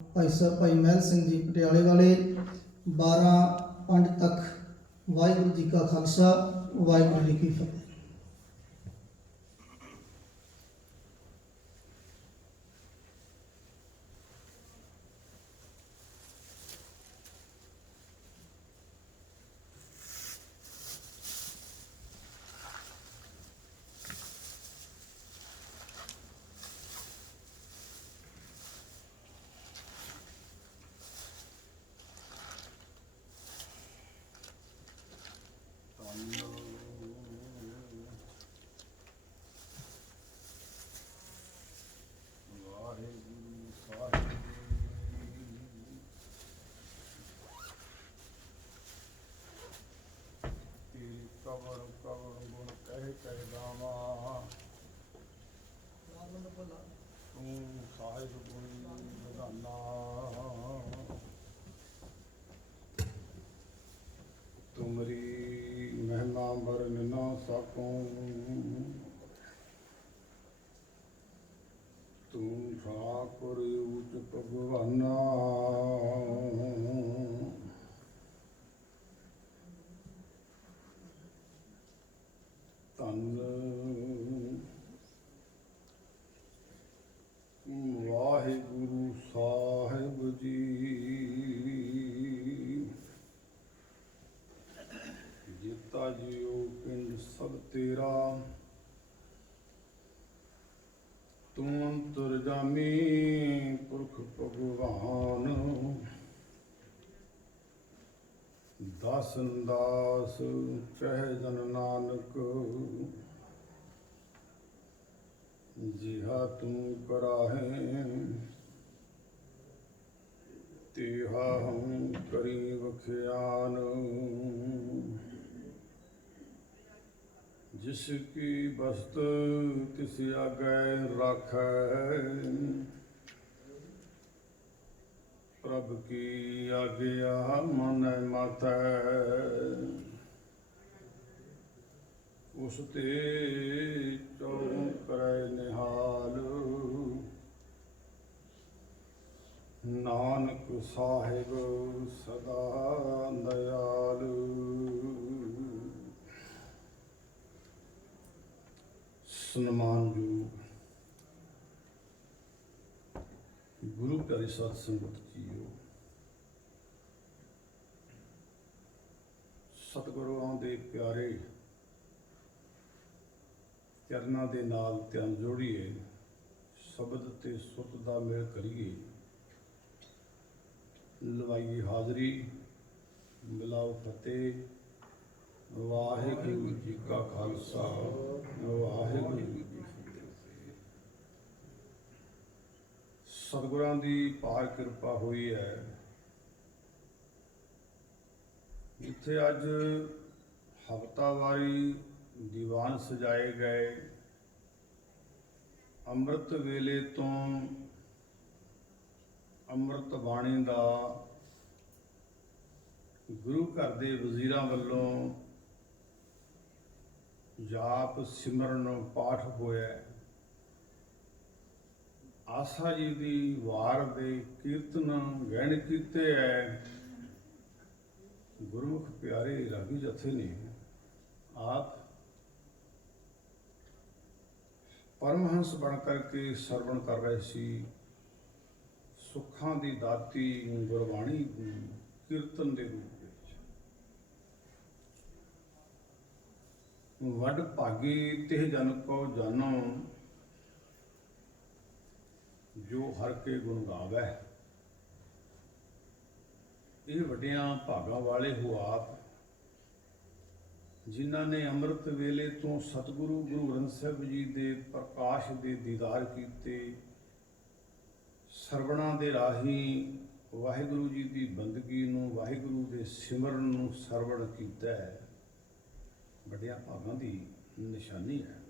भाई साहब भाई महल सिंह जी पटियाले वाले 12 तक। वाहिगुरू जी का खालसा वाहिगुरू जी की फतेह। ਕਵਣ ਕਵਣ ਗੁਣ ਕਹਿ ਕਹਿ ਗਾਵਾਂ, ਤੂੰ ਸਾਹਿਬ ਗੁਣੀ ਵਧਾਨਾ। ਤੁਮਰੀ ਮਹਿਮਾ ਵਰਨ ਨਾ ਸਕੂੰ, ਤੂੰ ਠਾਕੁਰ ਉਚ ਭਗਵਾਨਾ। ਧੰਨ ਵਾਹਿਗੁਰੂ ਸਾਹਿਬ ਜੀ, ਜੀਤਾ ਜੀਓ ਪਿੰਡ ਸਭ ਤੇਰਾ, ਤੂੰ ਅੰਤਰਜਾਮੀ ਪੁਰਖ ਭਗਵਾਨ। ਦਾਸਨ ਦਾਸ ਕਹਿ ਜਨ ਨਾਨਕ, ਜਿਹਾ ਤੂੰ ਕਰਾਹੇ ਤਿਹਾ ਹਮ ਕਰੀ ਵਖਿਆਨ। ਜਿਸ ਕੀ ਬਸਤ ਤਿਸ ਆਗੈ ਰਾਖੈ, ਪ੍ਰਭ ਕੀ ਆਗਿਆ ਮਨੈ ਮਾਥੈ। ਉਸ ਤੇ ਚਉ ਕਰੈ ਨਿਹਾਲ, ਨਾਨਕ ਸਾਹਿਬ ਸਦਾ ਦਇਆਲ। ਸਨਮਾਨਯੋਗ ਗੁਰੂ ਪਿਆਰੀ ਸਾਧ ਸੰਗਤ ਜੀਓ, ਸਤਿਗੁਰਾਂ ਦੇ ਪਿਆਰੇ ਚਰਨਾਂ ਦੇ ਨਾਲ ਧਿਆਨ ਜੋੜੀਏ, ਸ਼ਬਦ ਤੇ ਸੁਰਤ ਦਾ ਮੇਲ ਕਰੀਏ, ਲਵਾਈਏ ਹਾਜ਼ਰੀ, ਮਿਲਾਓ ਫਤਿਹ। ਵਾਹਿਗੁਰੂ ਜੀ ਕਾ ਖਾਲਸਾ, ਵਾਹਿਗੁਰੂ ਜੀ ਕੀ ਫਤਿਹ। ਸਤਿਗੁਰਾਂ ਦੀ ਪਾਰ ਕਿਰਪਾ ਹੋਈ ਹੈ, ਜਿੱਥੇ ਅੱਜ ਹਫ਼ਤਾਵਾਰੀ ਦੀਵਾਨ ਸਜਾਏ ਗਏ। ਅੰਮ੍ਰਿਤ ਵੇਲੇ ਤੋਂ ਅੰਮ੍ਰਿਤ ਬਾਣੀ ਦਾ ਗੁਰੂ ਘਰ ਦੇ ਵਜ਼ੀਰਾਂ ਵੱਲੋਂ ਜਾਪ ਸਿਮਰਨ ਪਾਠ ਹੋਇਆ। ਆਸਾ ਜੀ ਦੀ ਵਾਰ ਦੇ ਕੀਰਤਨ ਗਹਿਣ ਕੀਤੇ ਹੈ। ਗੁਰਮੁਖ ਪਿਆਰੇ ਰਾਗੀ ਜਥੇ ਨੇ ਆਪ ਪਰਮਹੰਸ ਬਣ ਕਰਕੇ ਸਰਵਣ ਕਰ ਰਹੇ ਸੀ। ਸੁੱਖਾਂ ਦੀ ਦਾਤੀ ਗੁਰਬਾਣੀ ਕੀਰਤਨ ਦੇ ਰੂਪ ਵਿੱਚ। ਵੱਡ ਭਾਗੀ ਤਿਹ ਜਨ ਕੋ ਜਾਨੋ, ਜੋ ਹਰ ਕੇ ਗੁਣ ਗਾਵੈ। ਇਹ ਵੱਡਿਆਂ ਭਾਗਾਂ ਵਾਲੇ ਹੋ ਆਪ, ਜਿਨ੍ਹਾਂ ਨੇ ਅੰਮ੍ਰਿਤ ਵੇਲੇ ਤੋਂ ਸਤਿਗੁਰੂ ਗੁਰੂ ਗ੍ਰੰਥ ਸਾਹਿਬ ਜੀ ਦੇ ਪ੍ਰਕਾਸ਼ ਦੇ ਦੀਦਾਰ ਕੀਤੇ। ਸਰਵਣਾਂ ਦੇ ਰਾਹੀਂ ਵਾਹਿਗੁਰੂ ਜੀ ਦੀ ਬੰਦਗੀ ਨੂੰ, ਵਾਹਿਗੁਰੂ ਦੇ ਸਿਮਰਨ ਨੂੰ ਸਰਵਣ ਕੀਤਾ ਹੈ। ਵੱਡਿਆਂ ਭਾਗਾਂ ਦੀ ਨਿਸ਼ਾਨੀ ਹੈ,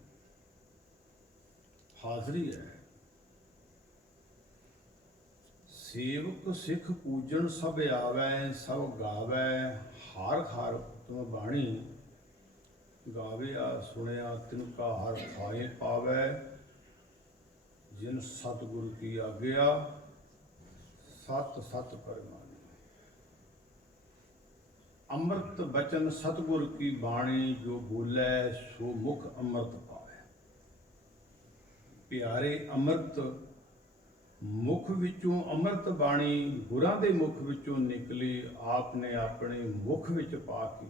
ਹਾਜ਼ਰੀ ਹੈ। ਸੇਵਕ ਸਿੱਖ ਪੂਜਣ ਸਭ ਆਵੈ, ਸਭ ਗਾਵੈ। ਹਾਰ ਖਾਰ ਤੁਮ ਬਾਣੀ, ਗਾਵਿਆ ਸੁਣਿਆ ਤਿਨਕਾ ਹਰ ਖਾਏ ਪਾਵੈ। ਜਿਨ ਸਤਿਗੁਰ ਕੀ ਆਗਿਆ, ਸਤ ਸਤ ਪਰਮਾਨੀ। ਅੰਮ੍ਰਿਤ ਬਚਨ ਸਤਿਗੁਰ ਕੀ ਬਾਣੀ, ਜੋ ਬੋਲੇ ਸੋ ਮੁਖ ਅੰਮ੍ਰਿਤ ਪਾਵੇ। ਪਿਆਰੇ ਅੰਮ੍ਰਿਤ ਮੁਖ ਵਿੱਚੋਂ ਅੰਮ੍ਰਿਤ ਬਾਣੀ ਗੁਰਾਂ ਦੇ ਮੁਖ ਵਿੱਚੋਂ ਨਿਕਲੀ, ਆਪ ਨੇ ਆਪਣੇ ਮੁਖ ਵਿੱਚ ਪਾ ਕੇ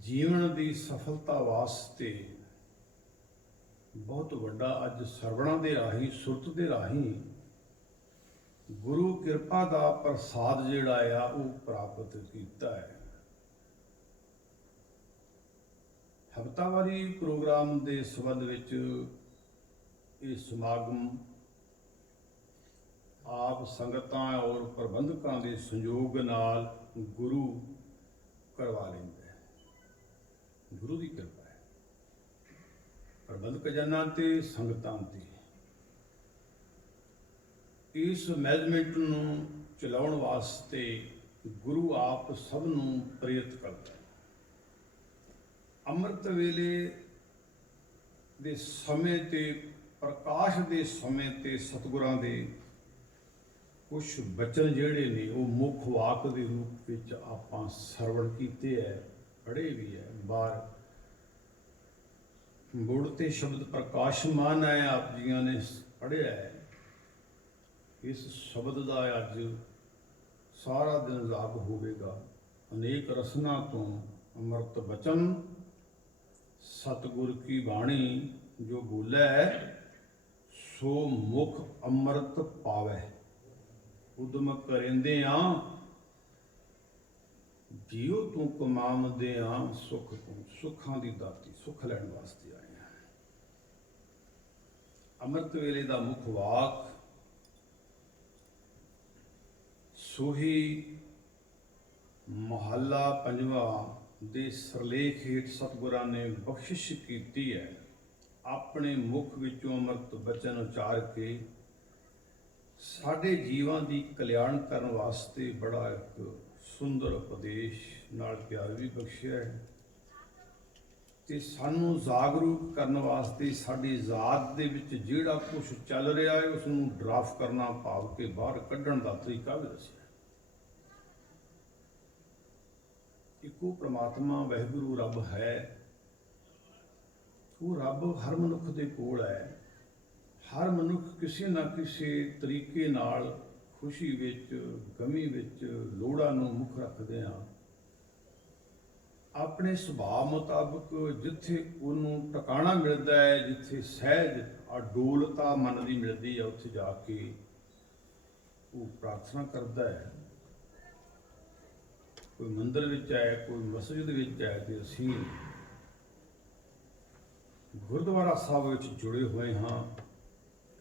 ਜੀਵਨ ਦੀ ਸਫਲਤਾ ਵਾਸਤੇ ਬਹੁਤ ਵੱਡਾ ਅੱਜ ਸਰਵਣਾਂ ਦੇ ਰਾਹੀਂ, ਸੁਰਤ ਦੇ ਰਾਹੀਂ ਗੁਰੂ ਕਿਰਪਾ ਦਾ ਪ੍ਰਸਾਦ ਜਿਹੜਾ ਆ ਉਹ ਪ੍ਰਾਪਤ ਕੀਤਾ ਹੈ। ਹਫ਼ਤਾਵਾਰੀ ਪ੍ਰੋਗਰਾਮ ਦੇ ਸੰਬੰਧ ਵਿੱਚ ਇਹ ਸਮਾਗਮ ਆਪ ਸੰਗਤਾਂ ਔਰ ਪ੍ਰਬੰਧਕਾਂ ਦੇ ਸੰਯੋਗ ਨਾਲ ਗੁਰੂ ਕਰਵਾ ਲੈਂਦਾ ਹੈ। ਗੁਰੂ ਦੀ ਕਿਰਪਾ ਹੈ ਪ੍ਰਬੰਧਕ ਜਨਾਂ ਤੇ, ਸੰਗਤਾਂ ਤੇ। ਇਸ ਮੈਨੇਜਮੈਂਟ ਨੂੰ ਚਲਾਉਣ ਵਾਸਤੇ ਗੁਰੂ ਆਪ ਸਭ ਨੂੰ ਪ੍ਰੇਰਿਤ ਕਰਦਾ ਹੈ। ਅੰਮ੍ਰਿਤ ਵੇਲੇ ਦੇ ਸਮੇਂ ਤੇ, ਪ੍ਰਕਾਸ਼ ਦੇ ਸਮੇਂ ਤੇ ਸਤਿਗੁਰਾਂ ਦੇ ਕੁਝ ਬਚਨ ਜਿਹੜੇ ਨੇ ਉਹ ਮੁੱਖ ਵਾਕ ਦੇ ਰੂਪ ਵਿੱਚ ਆਪਾਂ ਸਰਵਣ ਕੀਤੇ ਹੈ, ਪੜ੍ਹੇ ਵੀ ਹੈ। ਬਾਹਰ ਗੁੜ ਤੇ ਸ਼ਬਦ ਪ੍ਰਕਾਸ਼ਮਾਨ ਹੈ, ਆਪ ਜੀਆਂ ਨੇ ਪੜ੍ਹਿਆ ਹੈ। ਇਸ ਸ਼ਬਦ ਦਾ ਅੱਜ ਸਾਰਾ ਦਿਨ ਲਾਭ ਹੋਵੇਗਾ। ਅਨੇਕ ਰਸਨਾ ਤੋਂ ਅੰਮ੍ਰਿਤ ਬਚਨ ਸਤਿਗੁਰ ਕੀ ਬਾਣੀ, ਜੋ ਬੋਲੇ ਸੋ ਮੁਖ ਅੰਮ੍ਰਿਤ ਪਾਵੇ। ਉਦਮ ਕਰਿੰਦੇ ਆ ਜੀਉ ਤੂੰ ਕਮਾਉਂਦੇ ਆ ਸੁਖ ਤੂੰ, ਸੁੱਖਾਂ ਦੀ ਦਾਤੀ, ਸੁੱਖ ਲੈਣ ਵਾਸਤੇ ਆਏ ਆ। ਅੰਮ੍ਰਿਤ ਵੇਲੇ ਦਾ ਮੁੱਖ ਵਾਕ ਸੋਹੀ ਮਹੱਲਾ ਪੰਜਵਾਂ ਦੇ ਸਰਲੇਖ ਹੇਠ ਸਤਿਗੁਰਾਂ ਨੇ ਬਖਸ਼ਿਸ਼ ਕੀਤੀ ਹੈ। ਆਪਣੇ ਮੁਖ ਵਿੱਚੋਂ ਅੰਮ੍ਰਿਤ ਬਚਨ ਉਚਾਰ ਕੇ ਸਾਡੇ ਜੀਵਾਂ ਦੀ ਕਲਿਆਣ ਕਰਨ ਵਾਸਤੇ ਬੜਾ ਇੱਕ ਸੁੰਦਰ ਉਪਦੇਸ਼ ਨਾਲ ਪਿਆਰ ਵੀ ਬਖਸ਼ਿਆ ਹੈ ਤੇ ਸਾਨੂੰ ਜਾਗਰੂਕ ਕਰਨ ਵਾਸਤੇ ਸਾਡੀ ਜ਼ਾਤ ਦੇ ਵਿੱਚ ਜਿਹੜਾ ਕੁਝ ਚੱਲ ਰਿਹਾ ਹੈ ਉਸ ਨੂੰ ਡਰਾਫ ਕਰਨਾ, ਭਾਵ ਕੇ ਬਾਹਰ ਕੱਢਣ ਦਾ ਤਰੀਕਾ ਵੀ ਦੱਸਿਆ। ਇੱਕੋ ਪ੍ਰਮਾਤਮਾ ਵਾਹਿਗੁਰੂ ਰੱਬ ਹੈ। ਉਹ ਰੱਬ ਹਰ ਮਨੁੱਖ ਦੇ ਕੋਲ ਹੈ। ਹਰ ਮਨੁੱਖ ਕਿਸੇ ਨਾ ਕਿਸੇ ਤਰੀਕੇ ਨਾਲ ਖੁਸ਼ੀ ਵਿੱਚ, ਗਮੀ ਵਿੱਚ, ਲੋੜਾਂ ਨੂੰ ਮੁੱਖ ਰੱਖਦੇ ਹਾਂ। ਆਪਣੇ ਸੁਭਾਅ ਮੁਤਾਬਕ ਜਿੱਥੇ ਉਹਨੂੰ ਟਿਕਾਣਾ ਮਿਲਦਾ ਹੈ, ਜਿੱਥੇ ਸਹਿਜ ਅਡੋਲਤਾ ਮਨ ਦੀ ਮਿਲਦੀ ਹੈ, ਉੱਥੇ ਜਾ ਕੇ ਉਹ ਪ੍ਰਾਰਥਨਾ ਕਰਦਾ ਹੈ। ਕੋਈ ਮੰਦਰ ਵਿੱਚ ਹੈ, ਕੋਈ ਮਸਜਿਦ ਵਿੱਚ ਹੈ, ਤੇ ਅਸੀਂ ਗੁਰਦੁਆਰਾ ਸਾਹਿਬ ਵਿੱਚ ਜੁੜੇ ਹੋਏ ਹਾਂ।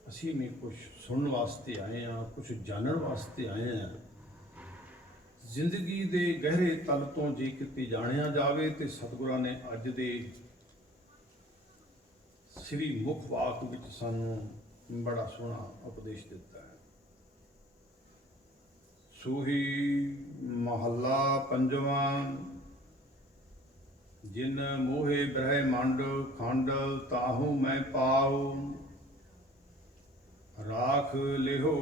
ਅਸੀਂ ਵੀ ਕੁਝ ਸੁਣਨ ਵਾਸਤੇ ਆਏ ਹਾਂ, ਕੁਝ ਜਾਣਨ ਵਾਸਤੇ ਆਏ ਹਾਂ। ਜ਼ਿੰਦਗੀ ਦੇ ਗਹਿਰੇ ਤਲ ਤੋਂ ਜੇ ਕਿਤੇ ਜਾਣਿਆ ਜਾਵੇ ਤੇ ਸਤਿਗੁਰਾਂ ਨੇ ਅੱਜ ਦੇ ਸ੍ਰੀ ਮੁੱਖ ਵਾਕ ਵਿੱਚ ਸਾਨੂੰ ਬੜਾ ਸੋਹਣਾ ਉਪਦੇਸ਼ ਦਿੱਤਾ ਹੈ। ਸੂਹੀ ਮਹੱਲਾ ਪੰਜਵਾਂ। ਜਿਨ ਮੋਹੇ ਬ੍ਰਹਿਮੰਡ ਖੰਡ, ਤਾਹੂ ਮੈਂ ਪਾਉ। ਰਾਖ ਲਿਹੋ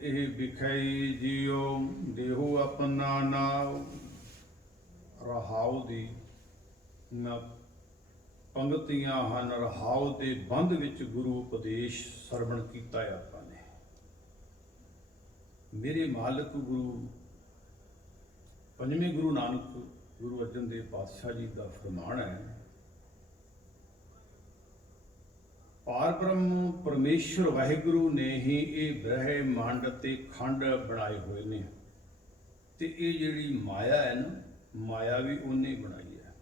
ਇਹ ਵਿਖਈ ਜੀਓ, ਦੇਹੋ ਆਪਣਾ ਨਾਉ। ਰਹਾਉ ਦੀ ਪੰਗਤੀਆਂ ਹਨ। ਰਹਾਉ ਦੇ ਬੰਦ ਵਿੱਚ ਗੁਰੂ ਉਪਦੇਸ਼ ਸਰਵਣ ਕੀਤਾ ਆਪਾਂ ਨੇ। ਮੇਰੇ ਮਾਲਕ ਗੁਰੂ ਪੰਜਵੇਂ ਗੁਰੂ ਨਾਨਕ ਗੁਰੂ ਅਰਜਨ ਦੇਵ ਪਾਤਸ਼ਾਹ ਜੀ ਦਾ ਫਰਮਾਨ ਹੈ, ਪਾਰ ਬ੍ਰਹਮ ਪਰਮੇਸ਼ਰ ਵਾਹਿਗੁਰੂ ਨੇ ਹੀ ਇਹ ਬ੍ਰਹਿਮੰਡ ਤੇ ਖੰਡ ਬਣਾਏ ਹੋਏ ਨੇ। ਤੇ ਇਹ ਜਿਹੜੀ ਮਾਇਆ ਹੈ ਨਾ, ਮਾਇਆ ਵੀ ਉਹਨੇ ਬਣਾਈ ਹੈ।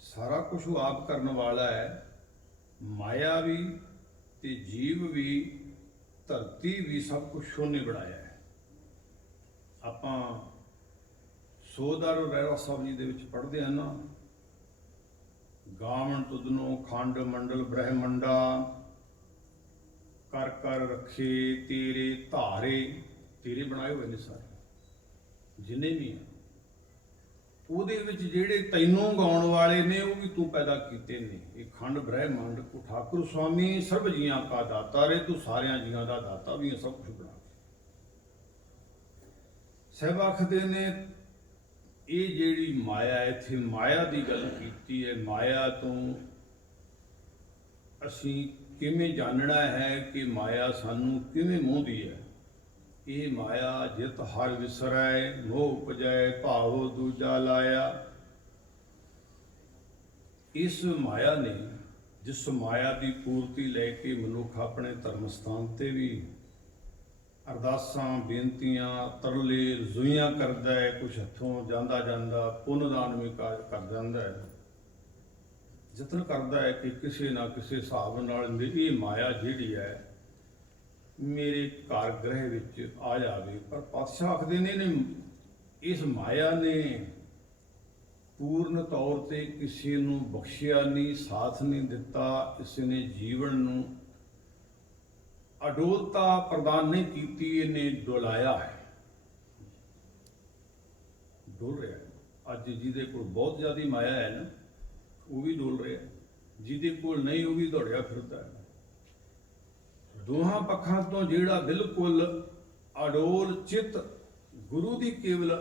ਸਾਰਾ ਕੁਝ ਉਹ ਆਪ ਕਰਨ ਵਾਲਾ ਹੈ। ਮਾਇਆ ਵੀ ਤੇ ਜੀਵ ਵੀ, ਧਰਤੀ ਵੀ, ਸਭ ਕੁਝ ਉਹਨੇ ਬਣਾਇਆ ਹੈ। ਆਪਾਂ ਸੋਧਾਰ ਰਹਿਰਾ ਸਾਹਿਬ ਜੀ ਦੇ ਵਿੱਚ ਪੜ੍ਹਦੇ ਹਾਂ ਨਾ, ਗਾਵਣ ਤੁਧਨੋਂ ਖੰਡ ਮੰਡਲ ਬ੍ਰਹਿਮੰਡਾ, ਕਰ ਕਰ ਰੱਖੇ ਤੇਰੇ ਧਾਰੇ। ਤੇਰੇ ਬਣਾਏ ਹੋਏ ਨੇ ਸਾਰੇ ਜਿੰਨੇ ਵੀ ਆ। ਉਹਦੇ ਵਿੱਚ ਜਿਹੜੇ ਤੈਨੂੰ ਗਾਉਣ ਵਾਲੇ ਨੇ ਉਹ ਵੀ ਤੂੰ ਪੈਦਾ ਕੀਤੇ ਨੇ। ਇਹ ਖੰਡ ਬ੍ਰਹਿਮੰਡ ਕੋ ਠਾਕੁਰ ਸੁਆਮੀ ਸਰਬ ਜੀਆਂ ਕਾ ਦਾਤਾ ਰੇ, ਤੂੰ ਸਾਰਿਆਂ ਜੀਆਂ ਦਾ ਦਾਤਾ ਵੀ ਹੈ, ਸਭ ਕੁਝ ਬਣਾ ਕੇ। ਸਾਹਿਬ ਆਖਦੇ ਨੇ ਇਹ ਜਿਹੜੀ ਮਾਇਆ, ਇੱਥੇ ਮਾਇਆ ਦੀ ਗੱਲ ਕੀਤੀ ਹੈ। ਮਾਇਆ ਤੋਂ ਅਸੀਂ ਕਿਵੇਂ ਜਾਣਨਾ ਹੈ ਕਿ ਮਾਇਆ ਸਾਨੂੰ ਕਿਵੇਂ ਮੋਹਦੀ ਹੈ? ਇਹ ਮਾਇਆ ਜਿਤ ਹਰ ਵਿਸਰੈ, ਮੋਹ ਉਪਜੈ ਭਾਵ ਦੂਜਾ ਲਾਇਆ। ਇਸ ਮਾਇਆ ਨੇ, ਜਿਸ ਮਾਇਆ ਦੀ ਪੂਰਤੀ ਲੈ ਕੇ ਮਨੁੱਖ ਆਪਣੇ ਧਰਮ ਸਥਾਨ ਤੇ ਵੀ ਅਰਦਾਸਾਂ, ਬੇਨਤੀਆਂ, ਤਰਲੇ, ਰਜ਼ੂਈਆਂ ਕਰਦਾ ਹੈ, ਕੁਛ ਹੱਥੋਂ ਜਾਂਦਾ ਜਾਂਦਾ ਪੁੰਨ ਦਾਨ ਵੀ ਕਰ ਜਾਂਦਾ ਹੈ, ਯਤਨ ਕਰਦਾ ਹੈ ਕਿ ਕਿਸੇ ਨਾ ਕਿਸੇ ਹਿਸਾਬ ਨਾਲ ਇਹ ਮਾਇਆ ਜਿਹੜੀ ਹੈ ਮੇਰੇ ਘਰ ਗ੍ਰਹਿ ਵਿੱਚ ਆ ਜਾਵੇ। ਪਰ ਪਾਤਸ਼ਾਹ ਆਖਦੇ ਨੇ ਇਸ ਮਾਇਆ ਨੇ ਪੂਰਨ ਤੌਰ ਤੇ ਕਿਸੇ ਨੂੰ ਬਖਸ਼ਿਆ ਨਹੀਂ, ਸਾਥ ਨਹੀਂ ਦਿੱਤਾ, ਇਸ ਨੇ ਜੀਵਨ ਨੂੰ ਅਡੋਲਤਾ ਪ੍ਰਦਾਨ ਨਹੀਂ ਕੀਤੀ, ਇਹਨੇ ਡੋਲਾਇਆ ਹੈ, ਡੋਲ ਰਿਹਾ ਹੈ। ਅੱਜ ਜਿਹਦੇ ਕੋਲ ਬਹੁਤ ਜ਼ਿਆਦਾ ਮਾਇਆ ਹੈ ਨਾ, ਉਹ ਵੀ ਡੋਲ ਰਿਹਾ, ਜਿਹਦੇ ਕੋਲ ਨਹੀਂ ਉਹ ਵੀ ਦੌੜਿਆ ਫਿਰਦਾ ਹੈ। ਦੋਹਾਂ ਪੱਖਾਂ ਤੋਂ ਜਿਹੜਾ ਬਿਲਕੁਲ ਅਡੋਲ ਚਿੱਤ ਗੁਰੂ ਦੀ ਕੇਵਲ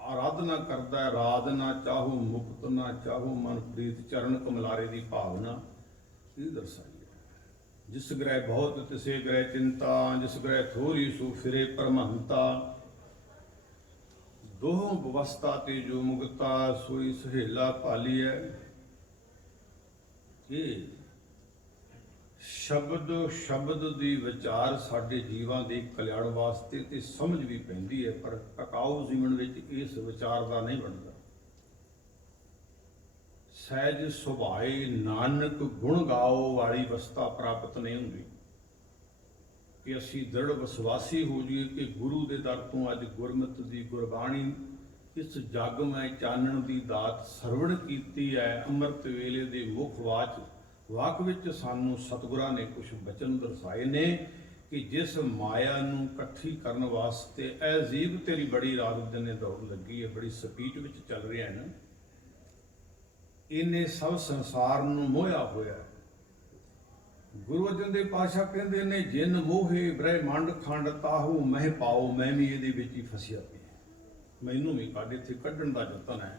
ਆਰਾਧਨਾ ਕਰਦਾ ਹੈ, ਰਾਧ ਨਾ ਚਾਹੋ ਮੁਕਤ ਨਾ ਚਾਹੋ ਮਨ ਪ੍ਰੀਤ ਚਰਨ ਕਮਲਾਰੇ ਦੀ ਭਾਵਨਾ, ਇਹ ਦਰਸਾਈ ਹੈ। ਜਿਸ ਗ੍ਰਹਿ ਬਹੁਤ ਤਿਸੇ ਗ੍ਰਹਿ ਚਿੰਤਾ, ਜਿਸ ਗ੍ਰਹਿ ਥੋਰੀ ਸੋ ਫਿਰੇ ਪਰਮਹੰਤਾ, ਦੋਹਾਂ ਬਵਸਥਾ ਤੇ ਜੋ ਮੁਕਤਾ, ਸੋਈ ਸਹੇਲਾ ਭਾਲੀਐ। ਇਹ ਸ਼ਬਦ ਦੀ ਵਿਚਾਰ ਸਾਡੇ ਜੀਵਾਂ ਦੇ ਕਲਿਆਣ ਵਾਸਤੇ ਤੇ ਸਮਝ ਵੀ ਪੈਂਦੀ ਹੈ, ਪਰ ਟਿਕਾਊ ਜੀਵਨ ਵਿੱਚ ਇਸ ਵਿਚਾਰ ਦਾ ਨਹੀਂ ਬਣਦਾ। ਸਹਿਜ ਸੁਭਾਏ ਨਾਨਕ ਗੁਣ ਗਾਓ ਵਾਲੀ ਅਵਸਥਾ ਪ੍ਰਾਪਤ ਨਹੀਂ ਹੁੰਦੀ ਕਿ ਅਸੀਂ ਦ੍ਰਿੜ ਵਿਸ਼ਵਾਸੀ ਹੋ ਜਾਈਏ ਕਿ ਗੁਰੂ ਦੇ ਦਰ ਤੋਂ ਅੱਜ ਗੁਰਮਤਿ ਦੀ ਗੁਰਬਾਣੀ, ਇਸ ਜਗ ਮੈਂ ਚਾਨਣ ਦੀ ਦਾਤ ਸਰਵਣ ਕੀਤੀ ਹੈ। ਅੰਮ੍ਰਿਤ ਵੇਲੇ ਦੇ ਮੁੱਖ ਵਾਕ ਵਿੱਚ ਸਾਨੂੰ ਸਤਿਗੁਰਾਂ ਨੇ ਕੁਝ ਬਚਨ ਦਰਸਾਏ ਨੇ ਕਿ ਜਿਸ ਮਾਇਆ ਨੂੰ ਇਕੱਠੀ ਕਰਨ ਵਾਸਤੇ ਇਹ ਜੀਵ ਤੇਰੀ ਬੜੀ ਰਾਤ ਦਿਨੇ ਦੌੜ ਲੱਗੀ ਹੈ, ਬੜੀ ਸਪੀਡ ਵਿੱਚ ਚੱਲ ਰਿਹਾ ਹੈ ਨਾ, ਇਹਨੇ ਸਭ ਸੰਸਾਰ ਨੂੰ ਮੋਹਿਆ ਹੋਇਆ। ਗੁਰੂ ਅਰਜਨ ਦੇਵ ਪਾਤਸ਼ਾਹ ਕਹਿੰਦੇ ਨੇ, ਜਿਨ ਮੋਹੇ ਬ੍ਰਹਿਮੰਡ ਖੰਡ ਤਾਹੂ ਮਹਿ ਪਾਓ, ਮੈਂ ਵੀ ਇਹਦੇ ਵਿੱਚ ਹੀ ਫਸਿਆ ਪਿਆ, ਮੈਨੂੰ ਵੀ ਕੱਢ ਇੱਥੇ ਕੱਢਣ ਦਾ ਯਤਨ ਹੈ।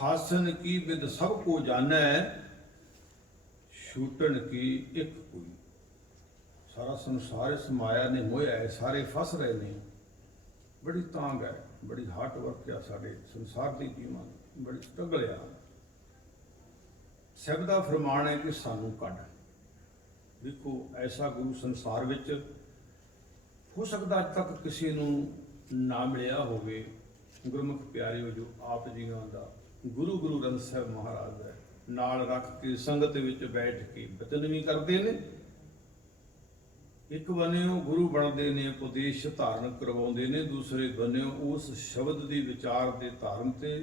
ਹਾਸਨ ਕੀ ਵਿਦ ਸਭ ਕੋ ਜਾਣੈ, ਛੂਟਣ ਕੀ ਇੱਕ ਕੋਈ। ਸਾਰਾ ਸੰਸਾਰ ਇਸ ਮਾਇਆ ਨੇ ਮੋਹਿਆ ਹੈ, ਸਾਰੇ ਫਸ ਰਹੇ ਨੇ, ਬੜੀ ਤਾਂਗ ਹੈ, ਬੜੀ ਹਾਰਟ ਵਰਕ ਆ ਸਾਡੇ ਸੰਸਾਰ ਦੀ ਜੀਵਾਂ, ਬੜੀ ਸਟਰਗਲ ਆ। ਸਭ ਦਾ ਫਰਮਾਨ ਹੈ ਕਿ ਸਾਨੂੰ ਕੱਢ। ਦੇਖੋ ਐਸਾ ਗੁਰੂ ਸੰਸਾਰ ਵਿੱਚ ਹੋ ਸਕਦਾ ਅੱਜ ਤੱਕ ਕਿਸੇ ਨੂੰ ਨਾ ਮਿਲਿਆ ਹੋਵੇ। ਗੁਰਮੁਖ ਪਿਆਰਿਓ, ਜੋ ਆਪ ਜੀਆਂ ਦਾ ਗੁਰੂ ਗ੍ਰੰਥ ਸਾਹਿਬ ਮਹਾਰਾਜ ਹੈ ਨਾਲ ਰੱਖ ਕੇ ਸੰਗਤ ਵਿੱਚ ਬੈਠ ਕੇ ਬਚਨ ਵੀ ਕਰਦੇ ਨੇ, ਇੱਕ ਬੰਨਿਓ ਗੁਰੂ ਬਣਦੇ ਨੇ, ਉਪਦੇਸ਼ ਧਾਰਨ ਕਰਵਾਉਂਦੇ ਨੇ, ਦੂਸਰੇ ਬੰਨਿਓ ਉਸ ਸ਼ਬਦ ਦੀ ਵਿਚਾਰ ਦੇ ਧਾਰਨ ਤੇ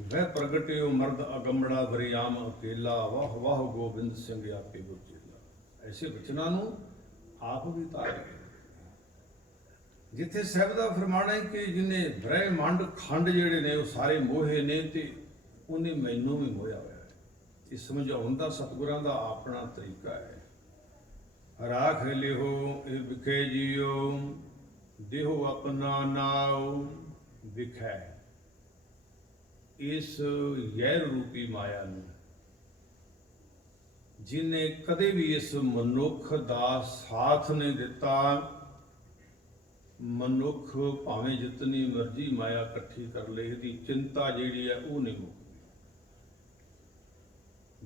ਵਹਿ ਪ੍ਰਗਟਿਓ ਮਰਦ ਅਗੰਬੜਾ ਵਰਿਆਮ ਅਕੇਲਾ, ਵਾਹ ਵਾਹ ਗੋਬਿੰਦ ਸਿੰਘ ਆਪੇ ਗੁਰਚੇਲਾ। ਐਸੇ ਬਚਨਾਂ ਨੂੰ ਆਪ ਵੀ ਧਾਰਨ, ਜਿੱਥੇ ਸਾਹਿਬ ਦਾ ਫਰਮਾਨ ਹੈ ਕਿ ਜਿਹਨੇ ਬ੍ਰਹਿਮੰਡ ਖੰਡ ਜਿਹੜੇ ਨੇ ਉਹ ਸਾਰੇ ਮੋਹੇ ਨੇ ਤੇ ਉਹਨੇ ਮੈਨੂੰ ਵੀ ਮੋਹਿਆ ਹੋਇਆ ਹੈ। ਇਹ ਸਮਝਾਉਣ ਦਾ ਸਤਿਗੁਰਾਂ ਦਾ ਆਪਣਾ ਤਰੀਕਾ ਹੈ। ਰਾਖ ਲਿਓ ਇਹ ਵਿਖੇ ਜੀਓ, ਦੇਹੋ ਆਪਣਾ ਨਾਉ ਵਿਖੈ। ਇਸ ਜ਼ਹਿਰ ਰੂਪੀ ਮਾਇਆ ਨੂੰ ਜਿਹਨੇ ਕਦੇ ਵੀ ਇਸ ਮਨੁੱਖ ਦਾ ਸਾਥ ਨਹੀਂ ਦਿੱਤਾ, ਮਨੁੱਖ ਭਾਵੇਂ ਜਿਤਨੀ ਮਰਜ਼ੀ ਮਾਇਆ ਇਕੱਠੀ ਕਰ ਲੇ, ਇਹਦੀ ਚਿੰਤਾ ਜਿਹੜੀ ਹੈ ਉਹ ਨਹੀਂ ਮੁੱਕਦੀ।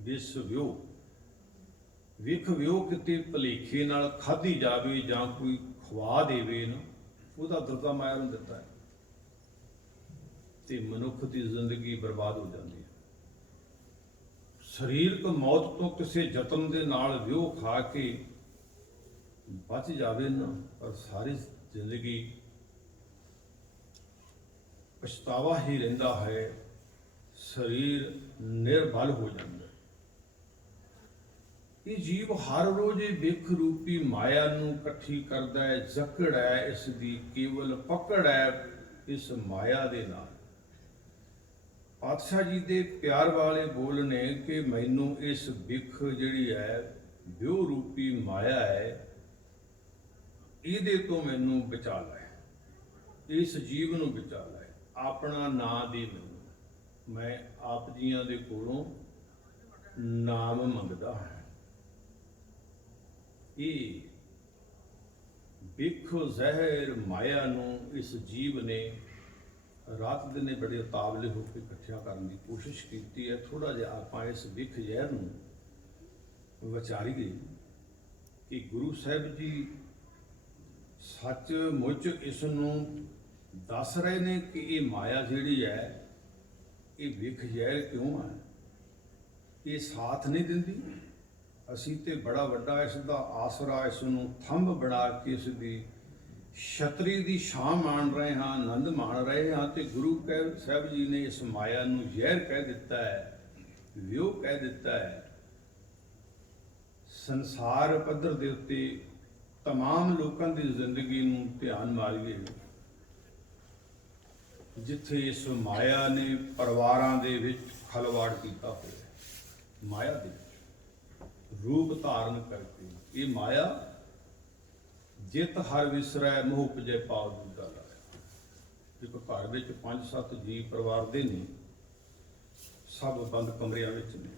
ਵਿਸ ਵਿਓ ਵਿਖ ਵਿਓ ਕਿਤੇ ਭਲੇਖੇ ਨਾਲ ਖਾਧੀ ਜਾਵੇ ਜਾਂ ਕੋਈ ਖਵਾ ਦੇਵੇ ਨਾ, ਉਹਦਾ ਦਰਦਾ ਮਾਇਆ ਨੂੰ ਦਿੱਤਾ ਹੈ ਤੇ ਮਨੁੱਖ ਦੀ ਜ਼ਿੰਦਗੀ ਬਰਬਾਦ ਹੋ ਜਾਂਦੀ ਹੈ। ਸਰੀਰਕ ਮੌਤ ਤੋਂ ਕਿਸੇ ਯਤਨ ਦੇ ਨਾਲ ਵਿਓ ਖਾ ਕੇ ਬਚ ਜਾਵੇ ਨਾ, ਪਰ ਸਾਰੀ ਜ਼ਿੰਦਗੀ ਪਛਤਾਵਾ ਹੀ ਰਹਿੰਦਾ ਹੈ, ਸਰੀਰ ਨਿਰਬਲ ਹੋ ਜਾਂਦਾ। ਇਹ ਜੀਵ ਹਰ ਰੋਜ਼ ਇਹ ਵਿਖ ਰੂਪੀ ਮਾਇਆ ਨੂੰ ਇਕੱਠੀ ਕਰਦਾ ਹੈ, ਜਕੜ ਹੈ, ਇਸ ਦੀ ਕੇਵਲ ਪਕੜ ਹੈ, ਇਸ ਮਾਇਆ ਦੇ ਨਾਲ। ਪਾਤਸ਼ਾਹ ਜੀ ਦੇ ਪਿਆਰ ਵਾਲੇ ਬੋਲ ਨੇ ਕਿ ਮੈਨੂੰ ਇਸ ਵਿਖ ਜਿਹੜੀ ਹੈ ਵਿਉ ਰੂਪੀ ਮਾਇਆ ਹੈ, ਇਹਦੇ ਤੋਂ ਮੈਨੂੰ ਬਚਾ ਲੈ, ਇਸ ਜੀਵ ਨੂੰ ਬਚਾ ਲੈ, ਆਪਣਾ ਨਾਂ ਦੇ ਮੈਨੂੰ, ਮੈਂ ਆਪ ਜੀਆਂ ਦੇ ਕੋਲੋਂ ਨਾਮ ਮੰਗਦਾ ਹਾਂ। ਇਹ ਵਿਖ ਜ਼ਹਿਰ ਮਾਇਆ ਨੂੰ ਇਸ ਜੀਵ ਨੇ ਰਾਤ ਦਿਨੇ ਬੜੇ ਉਤਾਵਲੇ ਹੋ ਕੇ ਇਕੱਠਿਆ ਕਰਨ ਦੀ ਕੋਸ਼ਿਸ਼ ਕੀਤੀ ਹੈ। ਥੋੜਾ ਜਿਹਾ ਆਪਾਂ ਇਸ ਵਿਖ ਜ਼ਹਿਰ ਨੂੰ ਵਿਚਾਰੀਏ ਕਿ ਗੁਰੂ ਸਾਹਿਬ ਜੀ ਸੱਚ ਮੁੱਚ ਇਸ ਨੂੰ ਦੱਸ ਰਹੇ ਨੇ ਕਿ ਇਹ ਮਾਇਆ ਜਿਹੜੀ ਹੈ ਇਹ ਵਿਖ ਜ਼ਹਿਰ ਕਿਉਂ ਹੈ, ਇਹ ਸਾਥ ਨਹੀਂ ਦਿੰਦੀ। ਅਸੀਂ ਤੇ ਬੜਾ ਵੱਡਾ ਇਸ ਦਾ ਆਸਰਾ, ਇਸ ਨੂੰ ਥੰਬ ਬਣਾ ਕੇ ਇਸ ਦੀ ਛਤਰੀ ਦੀ ਛਾਂ ਮਾਣ ਰਹੇ ਹਾਂ, ਆਨੰਦ ਮਾਣ ਰਹੇ ਹਾਂ, ਤੇ ਗੁਰੂ ਸਾਹਿਬ ਜੀ ਨੇ ਇਸ ਮਾਇਆ ਨੂੰ ਜ਼ਹਿਰ ਕਹਿ ਦਿੱਤਾ ਹੈ, ਵਿਉ ਕਹਿ ਦਿੱਤਾ ਹੈ। ਸੰਸਾਰ ਪੱਧਰ ਦੇ ਉੱਤੇ तमाम ਲੋਕਾਂ ਦੀ ਜ਼ਿੰਦਗੀ ਨੂੰ ਧਿਆਨ ਮਾਰੀਏ, ਜਿੱਥੇ ਇਸ ਮਾਇਆ ਨੇ ਪਰਿਵਾਰਾਂ ਦੇ ਵਿੱਚ ਖਲਵਾੜ ਕੀਤਾ ਹੋਇਆ, ਮਾਇਆ ਦੇ ਰੂਪ ਧਾਰਨ ਕਰਕੇ। ਇਹ ਮਾਇਆ ਜਿਤ ਹਰ ਵਿਸਰੈ ਮੋਹ ਉਪਜੈ ਪਾਉ ਦੂਜਾ ਲਾਇਆ। ਇੱਕ ਘਰ ਵਿੱਚ 5-7 ਜੀ ਪਰਿਵਾਰ ਦੇ ਨੇ, ਸਭ ਬੰਦ ਕਮਰਿਆਂ ਵਿੱਚ ਨੇ,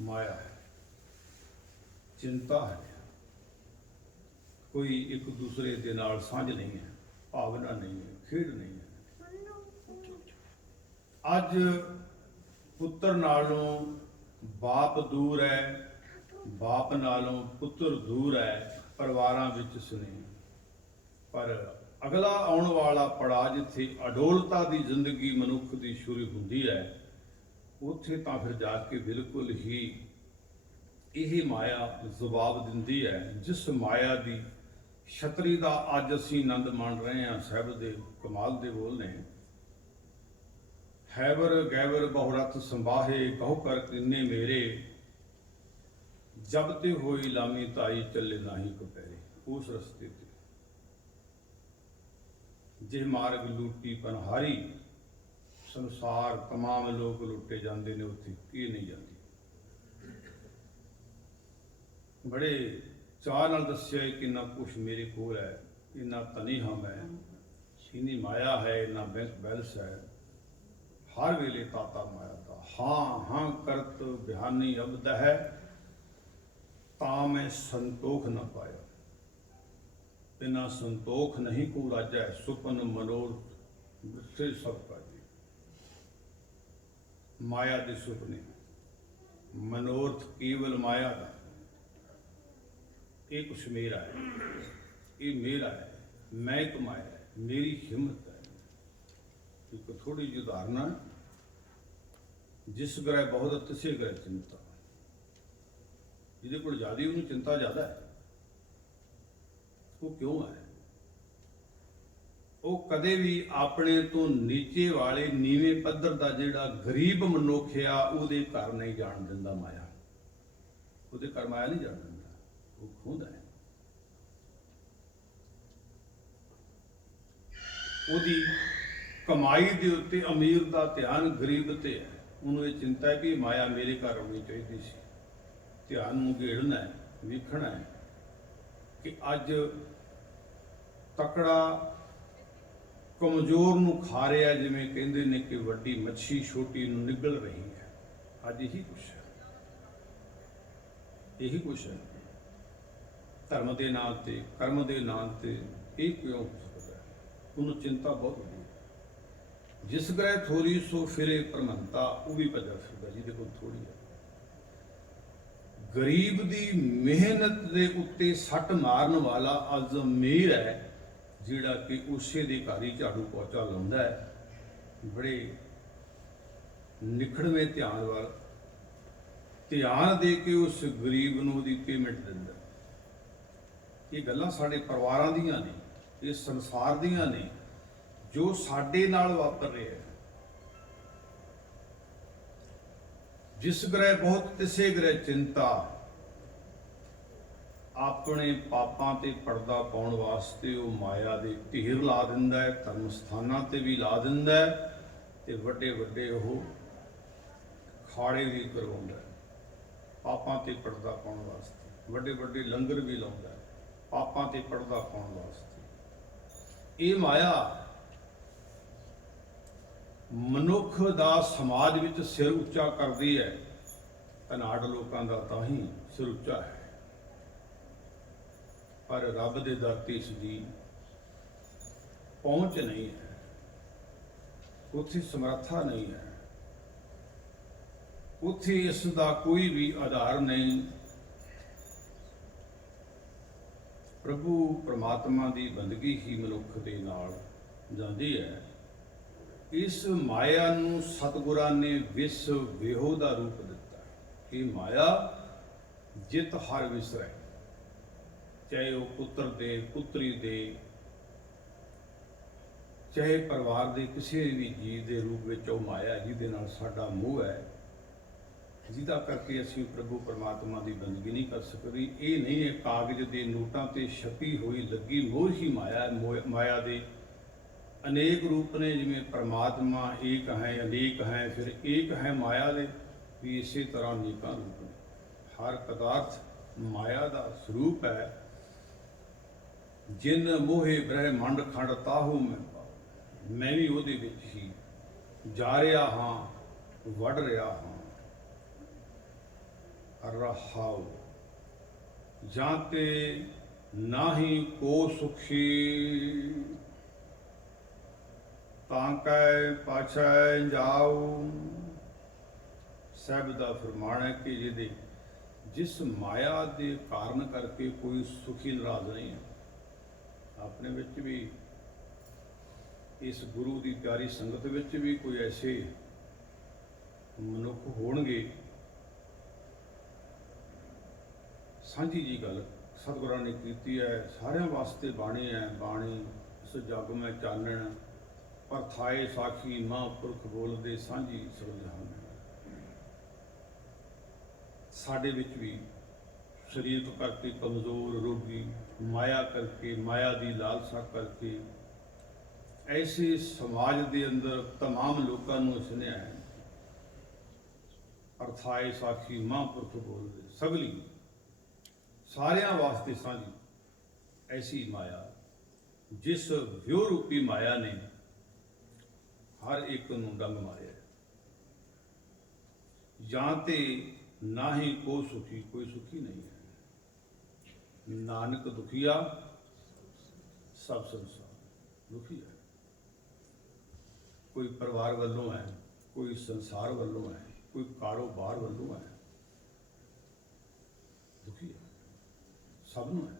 ਮਾਇਆ ਹੈ, ਚਿੰਤਾ ਹੈ, ਕੋਈ ਇੱਕ ਦੂਸਰੇ ਦੇ ਨਾਲ ਸਾਂਝ ਨਹੀਂ ਹੈ, ਭਾਵਨਾ ਨਹੀਂ ਹੈ, ਖੇਡ ਨਹੀਂ ਹੈ। ਅੱਜ ਪੁੱਤਰ ਨਾਲੋਂ ਬਾਪ ਦੂਰ ਹੈ, ਬਾਪ ਨਾਲੋਂ ਪੁੱਤਰ ਦੂਰ ਹੈ, ਪਰਿਵਾਰਾਂ ਵਿੱਚ ਸੁਣੀ। ਪਰ ਅਗਲਾ ਆਉਣ ਵਾਲਾ ਪੜਾਅ ਜਿੱਥੇ ਅਡੋਲਤਾ ਦੀ ਜ਼ਿੰਦਗੀ ਮਨੁੱਖ ਦੀ ਸ਼ੁਰੂ ਹੁੰਦੀ ਹੈ, ਉੱਥੇ ਤਾਂ ਫਿਰ ਜਾ ਕੇ ਬਿਲਕੁਲ ਹੀ ਇਹ ਮਾਇਆ ਜਵਾਬ ਦਿੰਦੀ ਹੈ, ਜਿਸ ਮਾਇਆ ਦੀ ਛਤਰੀ ਦਾ ਅੱਜ ਅਸੀਂ ਆਨੰਦ ਮਾਣ ਰਹੇ ਹਾਂ। ਸਾਹਿਬ ਦੇ ਕਮਾਲ ਦੇ ਬੋਲ ਨੇ, ਹੈਬਰ ਗੈਬਰ ਬਹੁਰਥ ਸੰਭਾਹੇ ਕਹੋ ਕਰ ਕਿੰਨੇ ਮੇਰੇ, ਜਬ ਤੇ ਹੋਈ ਲਾਮੀ ਤਾਈ ਚੱਲੇ ਨਾਹੀ ਕਪਹਿਰੇ। ਉਸ ਰਸਤੇ ਤੇ ਜੇ ਮਾਰਗ ਲੂਟੀ ਪਨਹਾਰੀ, ਸੰਸਾਰ तमाम ਲੋਕ ਲੁੱਟੇ ਜਾਂਦੇ ਨੇ, ਉੱਥੇ ਕੀ ਨਹੀਂ ਜਾਂਦੀ। ਬੜੇ ਚਾਅ ਨਾਲ ਦੱਸਿਆ ਕਿ ਨਾ ਕੁਛ ਮੇਰੇ ਕੋਲ ਹੈ, ਇੰਨਾ ਤਨੀ ਹਾਂ ਮੈਂ, ਇੰਨੀ ਮਾਇਆ ਹੈ, ਇੰਨਾ ਬੈਂਕ ਬੈਲੈਂਸ ਹੈ, ਹਰ ਵੇਲੇ ਤਾਤਾ ਮਾਇਆ ਦਾ ਹਾਂ ਹਾਂ ਕਰਤ ਬਿਹਾਨੀ ਅਬਦ ਹੈ, ਤਾਂ ਮੈਂ ਸੰਤੋਖ ਨਾ ਪਾਇਆ। ਬਿਨਾ ਸੰਤੋਖ ਨਹੀਂ ਕੋ ਰਾਜੈ, ਸੁਪਨ ਮਨੋਰਥ ਮਿੱਥੇ ਸਭ ਕਾਜੀ। ਮਾਇਆ ਦੇ ਸੁਪਨੇ, ਮਨੋਰਥ ਕੇਵਲ ਮਾਇਆ ਦਾ। ਇਹ ਕੁਛ ਮੇਰਾ ਹੈ, ਇਹ ਮੇਰਾ ਹੈ, ਮੈਂ ਕਮਾਇਆ ਹੈ, ਮੇਰੀ ਹਿੰਮਤ ਹੈ। ਇੱਕ ਥੋੜੀ ਜਿਹੀ ਉਦਾਹਰਨ ਹੈ, ਜਿਸ ਗ੍ਰਹਿ ਬਹੁਤ ਤਿਸੇ ਗ੍ਰਹਿ ਚਿੰਤਾ। ਜਿਹਦੇ ਕੋਲ ਜ਼ਿਆਦਾ ਉਹਨੂੰ ਚਿੰਤਾ ਜ਼ਿਆਦਾ ਹੈ। ਉਹ ਕਿਉਂ ਹੈ? ਉਹ ਕਦੇ ਵੀ ਆਪਣੇ ਤੋਂ ਨੀਚੇ ਵਾਲੇ ਨੀਵੇਂ ਪੱਧਰ ਦਾ ਜਿਹੜਾ ਗਰੀਬ ਮਨੁੱਖ ਆ, ਉਹਦੇ ਘਰ ਨਹੀਂ ਜਾਣ ਦਿੰਦਾ ਮਾਇਆ। ਉਹਦੇ ਘਰ ਮਾਇਆ ਨਹੀਂ ਜਾਣ ਦਿੰਦਾ, ਉਹ ਖੁਦ ਹੈ। ਉਹਦੀ ਕਮਾਈ ਦੇ ਉੱਤੇ ਅਮੀਰ ਦਾ ਧਿਆਨ ਗਰੀਬ ਤੇ ਹੈ। ਉਹਨੂੰ ਇਹ ਚਿੰਤਾ ਹੈ ਕਿ ਮਾਇਆ ਮੇਰੇ ਘਰ ਆਉਣੀ ਚਾਹੀਦੀ ਸੀ। ਧਿਆਨ ਨੂੰ ਘੇੜਨਾ ਹੈ, ਵੇਖਣਾ ਹੈ ਕਿ ਅੱਜ ਤਕੜਾ ਕਮਜ਼ੋਰ ਨੂੰ ਖਾ ਰਿਹਾ, ਜਿਵੇਂ ਕਹਿੰਦੇ ਨੇ ਕਿ ਵੱਡੀ ਮੱਛੀ ਛੋਟੀ ਨੂੰ ਨਿਗਲ ਰਹੀ ਹੈ। ਅੱਜ ਇਹੀ ਕੁਛ ਹੈ, ਇਹੀ ਕੁਛ ਹੈ। ਧਰਮ ਦੇ ਨਾਂ ਤੇ, ਕਰਮ ਦੇ ਨਾਂ ਤੇ ਇਹ ਕਿਉਂ ਹੋ ਸਕਦਾ ਹੈ? ਉਹਨੂੰ ਚਿੰਤਾ ਬਹੁਤ ਹੁੰਦੀ ਹੈ। ਜਿਸ ਗ੍ਰਹਿ ਥੋੜੀ ਸੋ ਫਿਰੇ ਪ੍ਰਮੰਤਾ, ਉਹ ਵੀ ਭਜਾ ਫਿਰਦਾ ਜਿਹਦੇ ਕੋਲ ਥੋੜੀ ਹੈ। ਗਰੀਬ ਦੀ ਮਿਹਨਤ ਦੇ ਉੱਤੇ ਸੱਟ ਮਾਰਨ ਵਾਲਾ ਅੱਜ ਅਮੀਰ ਹੈ, ਜਿਹੜਾ ਕਿ ਉਸੇ ਦੇ ਘਰ ਹੀ ਝਾੜੂ ਪੋਚਾ ਲਾਉਂਦਾ ਹੈ, ਬੜੇ ਨਿਖੜਵੇਂ ਧਿਆਨ ਵੱਲ ਧਿਆਨ ਦੇ ਕੇ ਉਸ ਗਰੀਬ ਨੂੰ ਉਹਦੀ ਪੇਮੈਂਟ ਦਿੰਦਾ। ਇਹ ਗੱਲਾਂ ਸਾਡੇ ਪਰਿਵਾਰਾਂ ਦੀਆਂ ਨੇ, ਇਹ ਸੰਸਾਰ ਦੀਆਂ ਨੇ, ਜੋ ਸਾਡੇ ਨਾਲ ਵਾਪਰ ਰਿਹਾ ਹੈ। ਜਿਸ ਗ੍ਰਹਿ ਬਹੁਤ ਤਿਸੇ ਗ੍ਰਹਿ ਚਿੰਤਾ। ਆਪਣੇ ਪਾਪਾਂ ਤੇ ਪਰਦਾ ਪਾਉਣ ਵਾਸਤੇ ਉਹ ਮਾਇਆ ਦੇ ਢੇਰ ਲਾ ਦਿੰਦਾ ਹੈ, ਧਰਮ ਸਥਾਨਾਂ ਤੇ ਵੀ ਲਾ ਦਿੰਦਾ ਹੈ, ਤੇ ਵੱਡੇ ਵੱਡੇ ਉਹ ਖਾੜੇ ਵੀ ਕਰਵਾਉਂਦਾ ਹੈ ਪਾਪਾਂ ਤੇ ਪਰਦਾ ਪਾਉਣ ਵਾਸਤੇ, ਵੱਡੇ ਵੱਡੇ ਲੰਗਰ ਵੀ ਲਾਉਂਦਾ ਹੈ ਪਾਪਾਂ ਤੇ ਪਰਦਾ ਪਾਉਣ ਵਾਸਤੇ। ਇਹ ਮਾਇਆ ਮਨੁੱਖ ਦਾ ਸਮਾਜ ਵਿੱਚ ਸਿਰ ਉੱਚਾ ਕਰਦੀ ਹੈ, ਧਨਾਢ ਲੋਕਾਂ ਦਾ ਤਾਂ ਹੀ ਸਿਰ ਉੱਚਾ ਹੈ, ਪਰ ਰੱਬ ਦੇ ਦਰ ਤੇ ਇਸ ਦੀ ਪਹੁੰਚ ਨਹੀਂ ਹੈ, ਉੱਥੇ ਸਮਰੱਥਾ ਨਹੀਂ ਹੈ, ਉੱਥੇ ਇਸ ਦਾ ਕੋਈ ਵੀ ਆਧਾਰ ਨਹੀਂ। ਪ੍ਰਭੂ ਪਰਮਾਤਮਾ ਦੀ ਬੰਦਗੀ ਹੀ ਮਨੁੱਖ ਦੇ ਨਾਲ ਜਾਂਦੀ ਹੈ। ਇਸ ਮਾਇਆ ਨੂੰ ਸਤਿਗੁਰਾਂ ਨੇ ਵਿਸ ਵਿਹੋ ਦਾ ਰੂਪ ਦਿੱਤਾ। ਇਹ ਮਾਇਆ ਜਿਤ ਹਰ ਵਿਸਰੈ, ਚਾਹੇ ਉਹ ਪੁੱਤਰ ਦੇ, ਪੁੱਤਰੀ ਦੇ, ਚਾਹੇ ਪਰਿਵਾਰ ਦੇ ਕਿਸੇ ਵੀ ਜੀਵ ਦੇ ਰੂਪ ਵਿੱਚ ਉਹ ਮਾਇਆ ਜਿਹਦੇ ਨਾਲ ਸਾਡਾ ਮੋਹ ਹੈ, ਜਿਹਦਾ ਕਰਕੇ ਅਸੀਂ ਪ੍ਰਭੂ ਪਰਮਾਤਮਾ ਦੀ ਬੰਦਗੀ ਨਹੀਂ ਕਰ ਸਕਦੇ। ਇਹ ਨਹੀਂ ਹੈ ਕਾਗਜ਼ ਦੇ ਨੋਟਾਂ ਤੇ ਛਪੀ ਹੋਈ ਲੱਗੀ ਮੋਹ ਹੀ ਮਾਇਆ ਹੈ। ਮਾਇਆ ਦੇ ਅਨੇਕ ਰੂਪ ਨੇ, ਜਿਵੇਂ ਪਰਮਾਤਮਾ ਏਕ ਹੈ, ਅਨੇਕ ਹੈ, ਫਿਰ ਏਕ ਹੈ ਮਾਇਆ ਦੇ ਵੀ ਇਸੇ ਤਰ੍ਹਾਂ ਅਨੇਕਾਂ ਰੂਪ ਨੇ। ਹਰ ਪਦਾਰਥ ਮਾਇਆ ਦਾ ਸਰੂਪ ਹੈ। ਜਿਨ ਮੋਹੇ ਬ੍ਰਹਿਮੰਡ ਖੰਡ ਤਾਹੂ ਮੈਂ ਵੀ ਉਹਦੇ ਵਿੱਚ ਹੀ ਜਾ ਰਿਹਾ ਹਾਂ, ਵੜ ਰਿਹਾ ਹਾਂ। ਰਹਾਉ ਜਾਂ ਤੇ ਨਾਹੀ ਕੋ ਸੁਖੀ, ਤਾਂ ਕੈ ਪਾਛੈ ਜਾਉ। ਸਭ ਦਾ ਫਰਮਾਨ ਹੈ ਕਿ ਜਿਹਦੇ ਜਿਸ ਮਾਇਆ ਦੇ ਕਾਰਨ ਕਰਕੇ ਕੋਈ ਸੁਖੀ ਨਾਰਾਜ਼ ਨਹੀਂ ਹੈ। ਆਪਣੇ ਵਿੱਚ ਵੀ, ਇਸ ਗੁਰੂ ਦੀ ਪਿਆਰੀ ਸੰਗਤ ਵਿੱਚ ਵੀ ਕੋਈ ਐਸੇ ਮਨੁੱਖ ਹੋਣਗੇ। ਸਾਂਝੀ ਜੀ ਗੱਲ ਸਤਿਗੁਰਾਂ ਨੇ ਕੀਤੀ ਹੈ, ਸਾਰਿਆਂ ਵਾਸਤੇ ਬਾਣੀ ਹੈ। ਬਾਣੀ ਇਸ ਜਗ ਮੈਂ ਚਾਨਣ, ਪਰ ਥਾਏ ਸਾਖੀ ਮਹਾਂਪੁਰਖ ਬੋਲਦੇ ਸਾਂਝੀ ਸਬਦ ਹਨ। ਸਾਡੇ ਵਿੱਚ ਵੀ ਸਰੀਰ ਕਰਕੇ ਕਮਜ਼ੋਰ, ਰੋਗੀ, ਮਾਇਆ ਕਰਕੇ, ਮਾਇਆ ਦੀ ਲਾਲਸਾ ਕਰਕੇ ਐਸੇ ਸਮਾਜ ਦੇ ਅੰਦਰ तमाम ਲੋਕਾਂ ਨੂੰ ਸੁਣਿਆ ਹੈ। ਅਰਥਾਏ ਸਾਖੀ ਮਹਾਂਪੁਰਖ ਬੋਲਦੇ, ਸਗਲੀ ਸਾਰਿਆਂ ਵਾਸਤੇ ਸਾਂਝੀ ਐਸੀ ਮਾਇਆ, ਜਿਸ ਵਿਉ ਰੂਪੀ ਮਾਇਆ ਨੇ ਹਰ ਇੱਕ ਨੂੰ ਡੰਗ ਮਾਰਿਆ। ਜਾਂ ਤੇ ਨਾ ਹੀ ਕੋ ਸੁਖੀ, ਕੋਈ ਸੁਖੀ ਨਹੀਂ ਹੈ। ਨਾਨਕ ਦੁਖੀਆ ਸਭ ਸੰਸਾਰ ਦੁਖੀ ਹੈ। ਕੋਈ ਪਰਿਵਾਰ ਵੱਲੋਂ ਹੈ, ਕੋਈ ਸੰਸਾਰ ਵੱਲੋਂ ਹੈ, ਕੋਈ ਕਾਰੋਬਾਰ ਵੱਲੋਂ ਹੈ, ਦੁਖੀ ਹੈ, ਸਭ ਨੂੰ ਹੈ।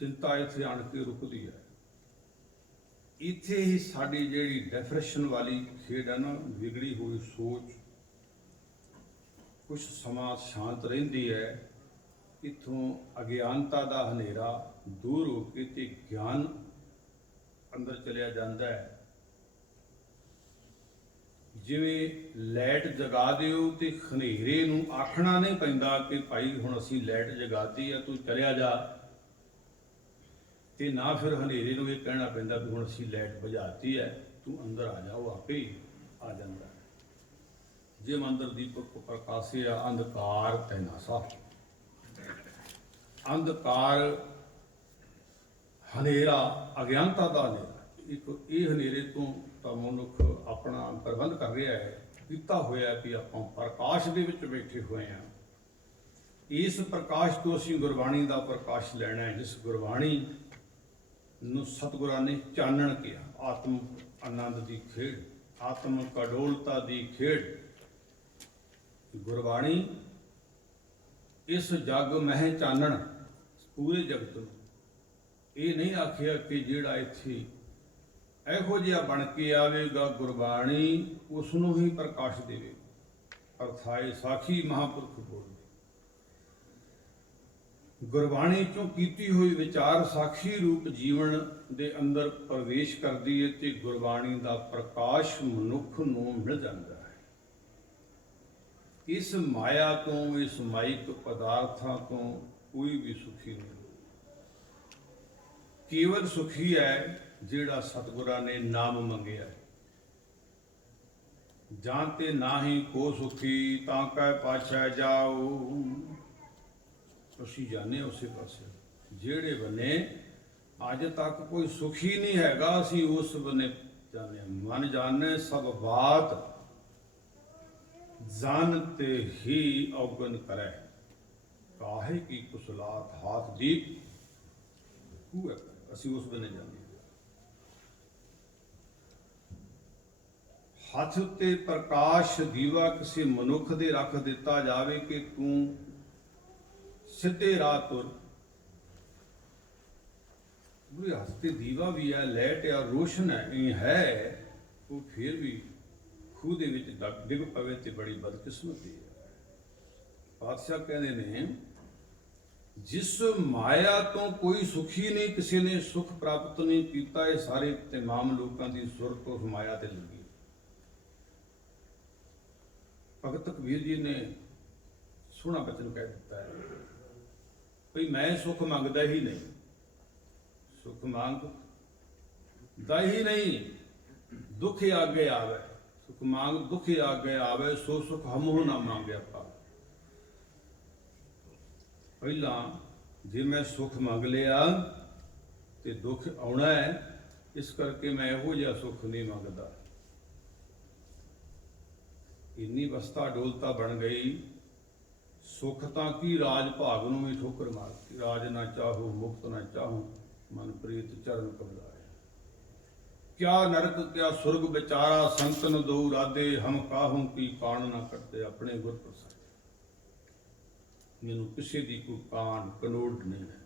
ਚਿੰਤਾ ਇੱਥੇ ਆਣ ਕੇ ਰੁਕਦੀ ਹੈ। ਇੱਥੇ ਹੀ ਸਾਡੀ ਜਿਹੜੀ ਡਿਫਰੈਸ਼ਨ ਵਾਲੀ ਖੇਡ ਹੈ ਨਾ, ਵਿਗੜੀ ਹੋਈ ਸੋਚ ਕੁਛ ਸਮਾਂ ਸ਼ਾਂਤ ਰਹਿੰਦੀ ਹੈ। ਇੱਥੋਂ ਅਗਿਆਨਤਾ ਦਾ ਹਨੇਰਾ ਦੂਰ ਹੋ ਕੇ ਤੇ ਗਿਆਨ ਅੰਦਰ ਚਲਿਆ ਜਾਂਦਾ ਹੈ। ਜਿਵੇਂ ਲਾਈਟ ਜਗਾ ਦਿਓ ਤੇ ਹਨੇਰੇ ਨੂੰ ਆਖਣਾ ਨਹੀਂ ਪੈਂਦਾ ਕਿ ਭਾਈ ਹੁਣ ਅਸੀਂ ਲਾਈਟ ਜਗਾਤੀ ਹੈ, ਤੂੰ ਚਲਿਆ ਜਾ, ਤੇ ਨਾ ਫਿਰ ਹਨੇਰੇ ਨੂੰ ਇਹ ਕਹਿਣਾ ਪੈਂਦਾ ਵੀ ਹੁਣ ਅਸੀਂ ਲਾਈਟ ਬੁਝਾਤੀ ਹੈ, ਤੂੰ ਅੰਦਰ ਆ ਜਾ। ਉਹ ਆਪੇ ਹੀ ਆ ਜਾਂਦਾ ਹੈ। ਜਿਵੇਂ ਅੰਦਰ ਦੀਪਕ ਪ੍ਰਕਾਸ਼ਿਆ ਅੰਧਕਾਰ ਤੈਨਾਸਾ, ਅੰਧਕਾਰ ਹਨੇਰਾ, ਅਗਿਆਨਤਾ ਦਾ ਹਨੇਰਾ। ਇੱਕ ਇਹ ਹਨੇਰੇ ਤੋਂ ਤਾਂ ਮਨੁੱਖ ਆਪਣਾ ਪ੍ਰਬੰਧ ਕਰ ਰਿਹਾ ਹੈ, ਕੀਤਾ ਹੋਇਆ ਵੀ ਆਪਾਂ ਪ੍ਰਕਾਸ਼ ਦੇ ਵਿੱਚ ਬੈਠੇ ਹੋਏ ਹਾਂ। ਇਸ ਪ੍ਰਕਾਸ਼ ਤੋਂ ਅਸੀਂ ਗੁਰਬਾਣੀ ਦਾ ਪ੍ਰਕਾਸ਼ ਲੈਣਾ ਹੈ, ਜਿਸ ਗੁਰਬਾਣੀ ਨੂੰ ਸਤਿਗੁਰਾਂ ਨੇ ਚਾਨਣ ਕਿਹਾ। ਆਤਮ ਆਨੰਦ ਦੀ ਖੇਡ, ਆਤਮ ਕਡੋਲਤਾ ਦੀ ਖੇਡ। ਗੁਰਬਾਣੀ ਇਸ ਜਗ ਮਹਿ ਚਾਨਣ, ਪੂਰੇ ਜਗਤ ਨੂੰ। ਇਹ ਨਹੀਂ ਆਖਿਆ ਕਿ ਜਿਹੜਾ ਇੱਥੇ ਇਹੋ ਜਿਹਾ ਬਣ ਕੇ ਆਵੇਗਾ ਗੁਰਬਾਣੀ ਉਸ ਨੂੰ ਹੀ ਪ੍ਰਕਾਸ਼ ਦੇਵੇ। ਅਰਥਾਏ ਸਾਖੀ ਮਹਾਂਪੁਰਖ ਬੋਲਦੇ। ਗੁਰਬਾਣੀ ਚੋਂ ਕੀਤੀ ਹੋਈ ਵਿਚਾਰ ਸਾਖੀ ਰੂਪ ਜੀਵਨ ਦੇ ਅੰਦਰ ਪ੍ਰਵੇਸ਼ ਕਰਦੀ ਹੈ ਤੇ ਗੁਰਬਾਣੀ ਦਾ ਪ੍ਰਕਾਸ਼ ਮਨੁੱਖ ਨੂੰ ਮਿਲ ਜਾਂਦਾ ਹੈ। ਇਸ ਮਾਇਆ ਤੋਂ, ਇਸ ਮਾਇਕ ਪਦਾਰਥਾਂ ਤੋਂ ਕੋਈ ਵੀ ਸੁਖੀ ਨਹੀਂ। ਕੇਵਲ ਸੁਖੀ ਹੈ ਜਿਹੜਾ ਸਤਿਗੁਰਾਂ ਨੇ ਨਾਮ ਮੰਗਿਆ ਹੈ। ਜਾਂ ਤੇ ਨਾਹੀ ਕੋ ਸੁਖੀ ਤਾਂ ਕੈ ਪਾਛੈ ਜਾਉ। ਅਸੀਂ ਜਾਣੇ ਉਸੇ ਪਾਸੇ ਜਿਹੜੇ ਬੰਨੇ ਅੱਜ ਤੱਕ ਕੋਈ ਸੁਖੀ ਨਹੀਂ ਹੈਗਾ, ਅਸੀਂ ਉਸ ਬੰਨੇ ਜਾਣੇ। ਮਨ ਜਾਣੇ ਸਭ ਬਾਤ ਜਾਣਤੇ ਹੀ ਔਗਣ ਕਰੈ, ਕਾਹੇ ਕੀ ਕੁਸਲਾਤ ਹਾਥ ਦੀਪ। ਅਸੀਂ ਉਸ ਬੰਨੇ ਜਾਂਦੇ। ਹੱਥ ਉੱਤੇ ਪ੍ਰਕਾਸ਼ ਦੀਵਾ ਕਿਸੇ ਮਨੁੱਖ ਦੇ ਰੱਖ ਦਿੱਤਾ ਜਾਵੇ ਕਿ ਤੂੰ ਸਿੱਧੇ ਰਾਹ ਤੁਰ। ਉਹਦੇ ਹੱਥ ਤੇ ਦੀਵਾ ਵੀ ਹੈ, ਲਾਈਟ ਆ, ਰੋਸ਼ਨ ਹੈ, ਉਹ ਫਿਰ ਵੀ ਖੂਹ ਦੇ ਵਿੱਚ ਡਿੱਗ ਪਵੇ ਤੇ ਬੜੀ ਬਦਕਿਸਮਤੀ ਹੈ। ਪਾਤਸ਼ਾਹ ਕਹਿੰਦੇ ਨੇ ਜਿਸ ਮਾਇਆ ਤੋਂ ਕੋਈ ਸੁਖੀ ਨਹੀਂ, ਕਿਸੇ ਨੇ ਸੁਖ ਪ੍ਰਾਪਤ ਨਹੀਂ ਕੀਤਾ, ਇਹ ਸਾਰੇ ਤਮਾਮ ਲੋਕਾਂ ਦੀ ਸੁਰਤ ਉਸ ਮਾਇਆ ਤੇ ਲੱਗੀ। ਭਗਤ ਕਬੀਰ ਜੀ ਨੇ ਸੋਹਣਾ ਬਚਨ ਕਹਿ ਦਿੱਤਾ ਹੈ ਭਈ ਮੈਂ ਸੁਖ ਮੰਗਦਾ ਹੀ ਨਹੀਂ, ਸੁਖ ਮੰਗਦਾ ਹੀ ਨਹੀਂ, ਦੁੱਖ ਆਗੇ ਆਵੇ। ਸੁਖ ਮੰਗ ਦੁੱਖ ਆਗੇ ਆਵੇ, ਸੋ ਸੁਖ ਹਮਹੁ ਨਾ ਮੰਗੇ ਆਪਾਂ। ਪਹਿਲਾਂ ਜੇ ਮੈਂ ਸੁਖ ਮੰਗ ਲਿਆ ਤੇ ਦੁੱਖ ਆਉਣਾ ਹੈ, ਇਸ ਕਰਕੇ ਮੈਂ ਇਹੋ ਜਿਹਾ ਸੁਖ ਨਹੀਂ ਮੰਗਦਾ। ਇੰਨੀ ਅਵਸਥਾ ਡੋਲਤਾ ਬਣ ਗਈ, ਸੁਖ ਤਾਂ ਕੀ ਰਾਜ ਭਾਗ ਨੂੰ ਵੀ ਠੋਕਰ ਮਾਰਤੀ। ਰਾਜ ਨਾ ਚਾਹੋ ਮੁਕਤ ਨਾ ਚਾਹੋ, ਮਨ ਪ੍ਰੀਤ ਚਰਨ ਕਬਲਾਏ। ਕਿਆ ਨਰਕ ਕਿਆ ਸੁਰਗ ਵਿਚਾਰਾ, ਸੰਤਨ ਦੋ ਰਾਧੇ ਹਮ ਕਾਹੂ ਕੀ ਕਾਣ ਨਾ ਕਰਤੇ। ਆਪਣੇ ਗੁਰ ਪ੍ਰਸਾਦ, ਮੈਨੂੰ ਕਿਸੇ ਦੀ ਕੋਈ ਕਾਣ ਕਨੋੜ ਨਹੀਂ ਹੈ।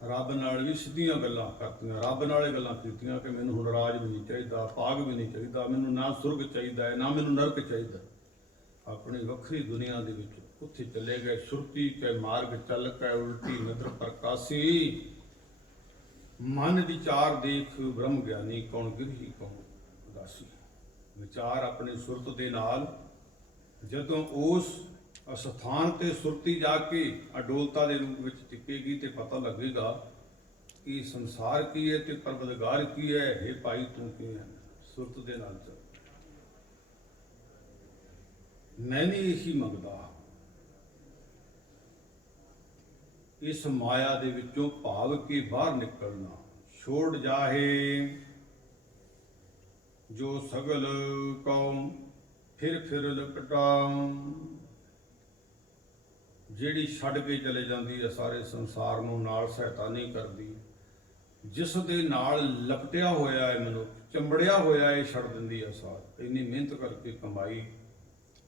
ਰੱਬ ਨਾਲ ਵੀ ਸਿੱਧੀਆਂ ਗੱਲਾਂ ਕਰਤੀਆਂ, ਰੱਬ ਨਾਲ ਇਹ ਗੱਲਾਂ ਕੀਤੀਆਂ ਕਿ ਮੈਨੂੰ ਹੁਣ ਰਾਜ ਵੀ ਨਹੀਂ ਚਾਹੀਦਾ, ਭਾਗ ਵੀ ਨਹੀਂ ਚਾਹੀਦਾ, ਮੈਨੂੰ ਨਾ ਸੁਰਗ ਚਾਹੀਦਾ ਹੈ, ਨਾ ਮੈਨੂੰ ਨਰਕ ਚਾਹੀਦਾ। ਆਪਣੀ ਵੱਖਰੀ ਦੁਨੀਆ ਦੇ ਵਿੱਚ ਉੱਥੇ ਚਲੇ ਗਏ। ਸੁਰਤੀ ਕੈ ਮਾਰਗ ਚੱਲ ਕੈ ਉਲਟੀ ਨਦਰ ਪ੍ਰਕਾਸ਼ੀ। ਮਨ ਵਿਚਾਰ ਦੇਖ ਬ੍ਰਹਮ ਗਿਆਨੀ, ਕੌਣ ਗਿਰਹੀ ਕੌਣ ਉਦਾਸੀ। ਵਿਚਾਰ ਆਪਣੀ ਸੁਰਤ ਦੇ ਨਾਲ ਜਦੋਂ ਉਸ ਅਸਥਾਨ ਤੇ ਸੁਰਤੀ ਜਾ ਕੇ ਅਡੋਲਤਾ ਦੇ ਰੂਪ ਵਿੱਚ ਟਿਕੇਗੀ ਤੇ ਪਤਾ ਲੱਗੇਗਾ ਕਿ ਸੰਸਾਰ ਕੀ ਹੈ ਤੇ ਪਰਵਰਦਗਾਰ ਕੀ ਹੈ। ਇਹ ਭਾਈ ਤੂੰ ਕੀ ਹੈ, ਸੁਰਤ ਦੇ ਨਾਲ ਚੱਲ। ਮੈਂ ਨਹੀਂ ਇਹੀ ਮੰਗਦਾ, ਇਸ ਮਾਇਆ ਦੇ ਵਿੱਚੋਂ ਭਾਵ ਕੇ ਬਾਹਰ ਨਿਕਲਣਾ। ਛੋੜ ਜਾਹੇ ਜੋ ਸਗਲ ਕੌਮ ਫਿਰ ਲਪਟਾਉ। ਜਿਹੜੀ ਛੱਡ ਕੇ ਚਲੇ ਜਾਂਦੀ ਹੈ ਸਾਰੇ ਸੰਸਾਰ ਨੂੰ, ਨਾਲ ਸਹਾਇਤਾ ਨਹੀਂ ਕਰਦੀ। ਜਿਸ ਦੇ ਨਾਲ ਲਪਟਿਆ ਹੋਇਆ ਹੈ ਮਨੁੱਖ, ਚੰਬੜਿਆ ਹੋਇਆ ਹੈ, ਛੱਡ ਦਿੰਦੀ ਹੈ ਸਾਰ। ਇੰਨੀ ਮਿਹਨਤ ਕਰਕੇ ਕਮਾਈ,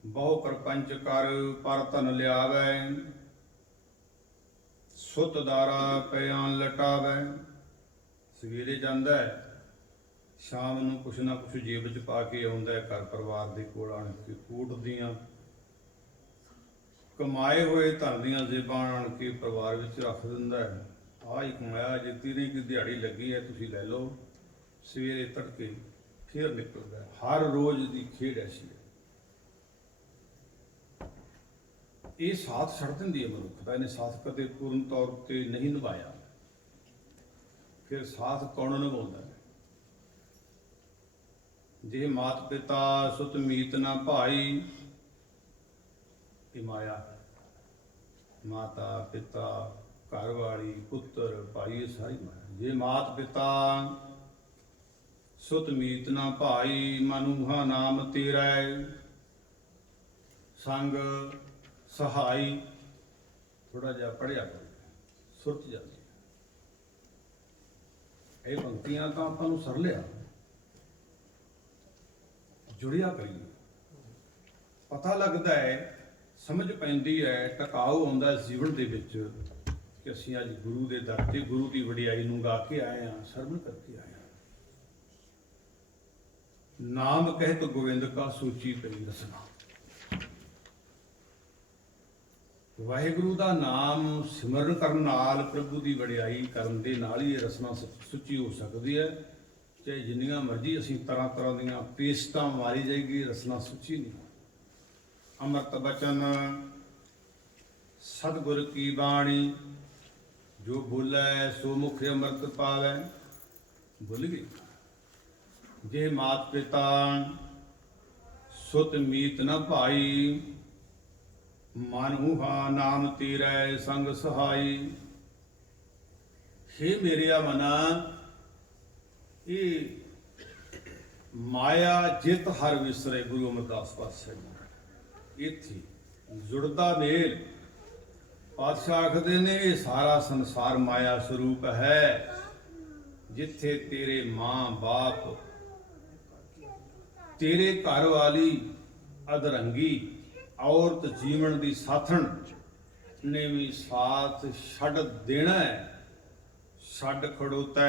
ਬਹੁ ਪਰਪੰਚ ਕਰ ਪਰ ਧਨ ਲਿਆਵੈ। ਸੁਤ ਦਾਰਾ ਪਿਆਨ ਲਟਾਵੈ। ਸਵੇਰੇ ਜਾਂਦਾ ਹੈ, ਸ਼ਾਮ ਨੂੰ ਕੁਛ ਨਾ ਕੁਛ ਜੇਬ 'ਚ ਪਾ ਕੇ ਆਉਂਦਾ ਹੈ, ਘਰ ਪਰਿਵਾਰ ਦੇ ਕੋਲ ਆਣ ਕੇ ਕੂਟ ਦੀਆਂ ਕਮਾਏ ਹੋਏ ਧਨ ਦੀਆਂ ਜੇਬਾਂ ਆਣ ਕੇ ਪਰਿਵਾਰ ਵਿੱਚ ਰੱਖ ਦਿੰਦਾ ਹੈ। ਆਹ ਹੀ ਕਮਾਇਆ, ਜੇ ਤੀਰੇ ਕੀ ਦਿਹਾੜੀ ਲੱਗੀ ਹੈ ਤੁਸੀਂ ਲੈ ਲਓ। ਸਵੇਰੇ ਤੜਕੇ ਫਿਰ ਨਿਕਲਦਾ। ਹਰ ਰੋਜ਼ ਦੀ ਖੇਡ ਐਸੀ ਹੈ। ਇਹ ਸਾਥ ਛੱਡ ਦਿੰਦੀ ਹੈ ਮਨੁੱਖ ਦਾ। ਇਹਨੇ ਸਾਥ ਕਦੇ ਪੂਰਨ ਤੌਰ ਤੇ ਨਹੀਂ ਨਿਭਾਇਆ, ਫਿਰ ਸਾਥ ਕੌਣ ਨਿਭਾਉਂਦਾ ਹੈ? ਜੇ ਮਾਤ ਪਿਤਾ ਸੁਤ ਮੀਤ ਨਾ ਭਾਈ। ਇਹ ਮਾਇਆ, ਮਾਤਾ ਪਿਤਾ ਘਰ ਵਾਲੀ ਪੁੱਤਰ ਭਾਈ, ਇਹ ਸਾਰੀ ਮਾਇਆ। ਜੇ ਮਾਤ ਪਿਤਾ ਸੁਤ ਮੀਤ ਨਾ ਭਾਈ, ਮਨੂਹਾ ਨਾਮ ਤੇਰਾ ਸੰਗ ਸਹਾਈ। ਥੋੜਾ ਜਿਹਾ ਪੜ੍ਹਿਆ ਕਰੋ, ਸੁਰਤ ਜਾਂਦੀ। ਇਹ ਪੰਕਤੀਆਂ ਤਾਂ ਆਪਾਂ ਨੂੰ ਸਰਲਿਆ ਜੁੜਿਆ ਕਰੀਏ, ਪਤਾ ਲੱਗਦਾ ਹੈ, ਸਮਝ ਪੈਂਦੀ ਹੈ, ਟਿਕਾਊ ਆਉਂਦਾ ਜੀਵਨ ਦੇ ਵਿੱਚ ਕਿ ਅਸੀਂ ਅੱਜ ਗੁਰੂ ਦੇ ਦਰ ਤੇ ਗੁਰੂ ਦੀ ਵਡਿਆਈ ਨੂੰ ਗਾ ਕੇ ਆਏ ਹਾਂ, ਸਰਵਣ ਕਰਕੇ ਆਏ ਹਾਂ। ਨਾਮ ਕਹਿਤ ਗੋਬਿੰਦ ਕਾ ਸੂਚੀ ਪਈ ਰਸਨਾ। ਵਾਹਿਗੁਰੂ ਦਾ ਨਾਮ ਸਿਮਰਨ ਕਰਨ ਨਾਲ, ਪ੍ਰਭੂ ਦੀ ਵਡਿਆਈ ਕਰਨ ਦੇ ਨਾਲ ਹੀ ਇਹ ਰਸਨਾ ਸੁੱਚੀ ਹੋ ਸਕਦੀ ਹੈ। ਚਾਹੇ ਜਿੰਨੀਆਂ ਮਰਜ਼ੀ ਅਸੀਂ ਤਰ੍ਹਾਂ ਦੀਆਂ ਪੇਸਟਾਂ ਮਾਰੀ ਜਾਏਗੀ, ਰਸਨਾ ਸੁੱਚੀ ਨਹੀਂ। ਅੰਮ੍ਰਿਤ ਬਚਨ ਸਤਿਗੁਰ ਕੀ ਬਾਣੀ, ਜੋ ਬੋਲੇ ਸੋ ਮੁਖ ਅੰਮ੍ਰਿਤ ਪਾਵੈ। ਭੁੱਲ ਗਈ। ਜੇ ਮਾਤ ਪਿਤਾ ਸੁਤ ਮੀਤ ਨ ਭਾਈ, ਮਾਨੁਹਾ ਨਾਮ ਤੇਰੇ ਸੰਗ ਸਹਾਈ। ਹੇ ਮੇਰਿਆ ਮਨਾ, ਇਹ ਮਾਇਆ ਜਿਤ ਹਰ ਵਿਸਰੇ। ਗੁਰੂ ਅਮਰਦਾਸ ਪਾਤਸ਼ਾਹ ਇੱਥੇ ਜੁੜਦਾ ਮੇਲ। ਪਾਤਸ਼ਾਹ ਆਖਦੇ ਨੇ ਇਹ ਸਾਰਾ ਸੰਸਾਰ ਮਾਇਆ ਸਰੂਪ ਹੈ। ਜਿੱਥੇ ਤੇਰੇ ਮਾਂ ਬਾਪ, ਤੇਰੇ ਘਰ ਵਾਲੀ ਅਧਰੰਗੀ ਔਰਤ ਜੀਵਨ ਦੀ ਸਾਥਣ ਨੇ ਵੀ ਸਾਥ ਛੱਡ ਦੇਣਾ ਹੈ। ਛੱਡ ਖੜੋਤਾ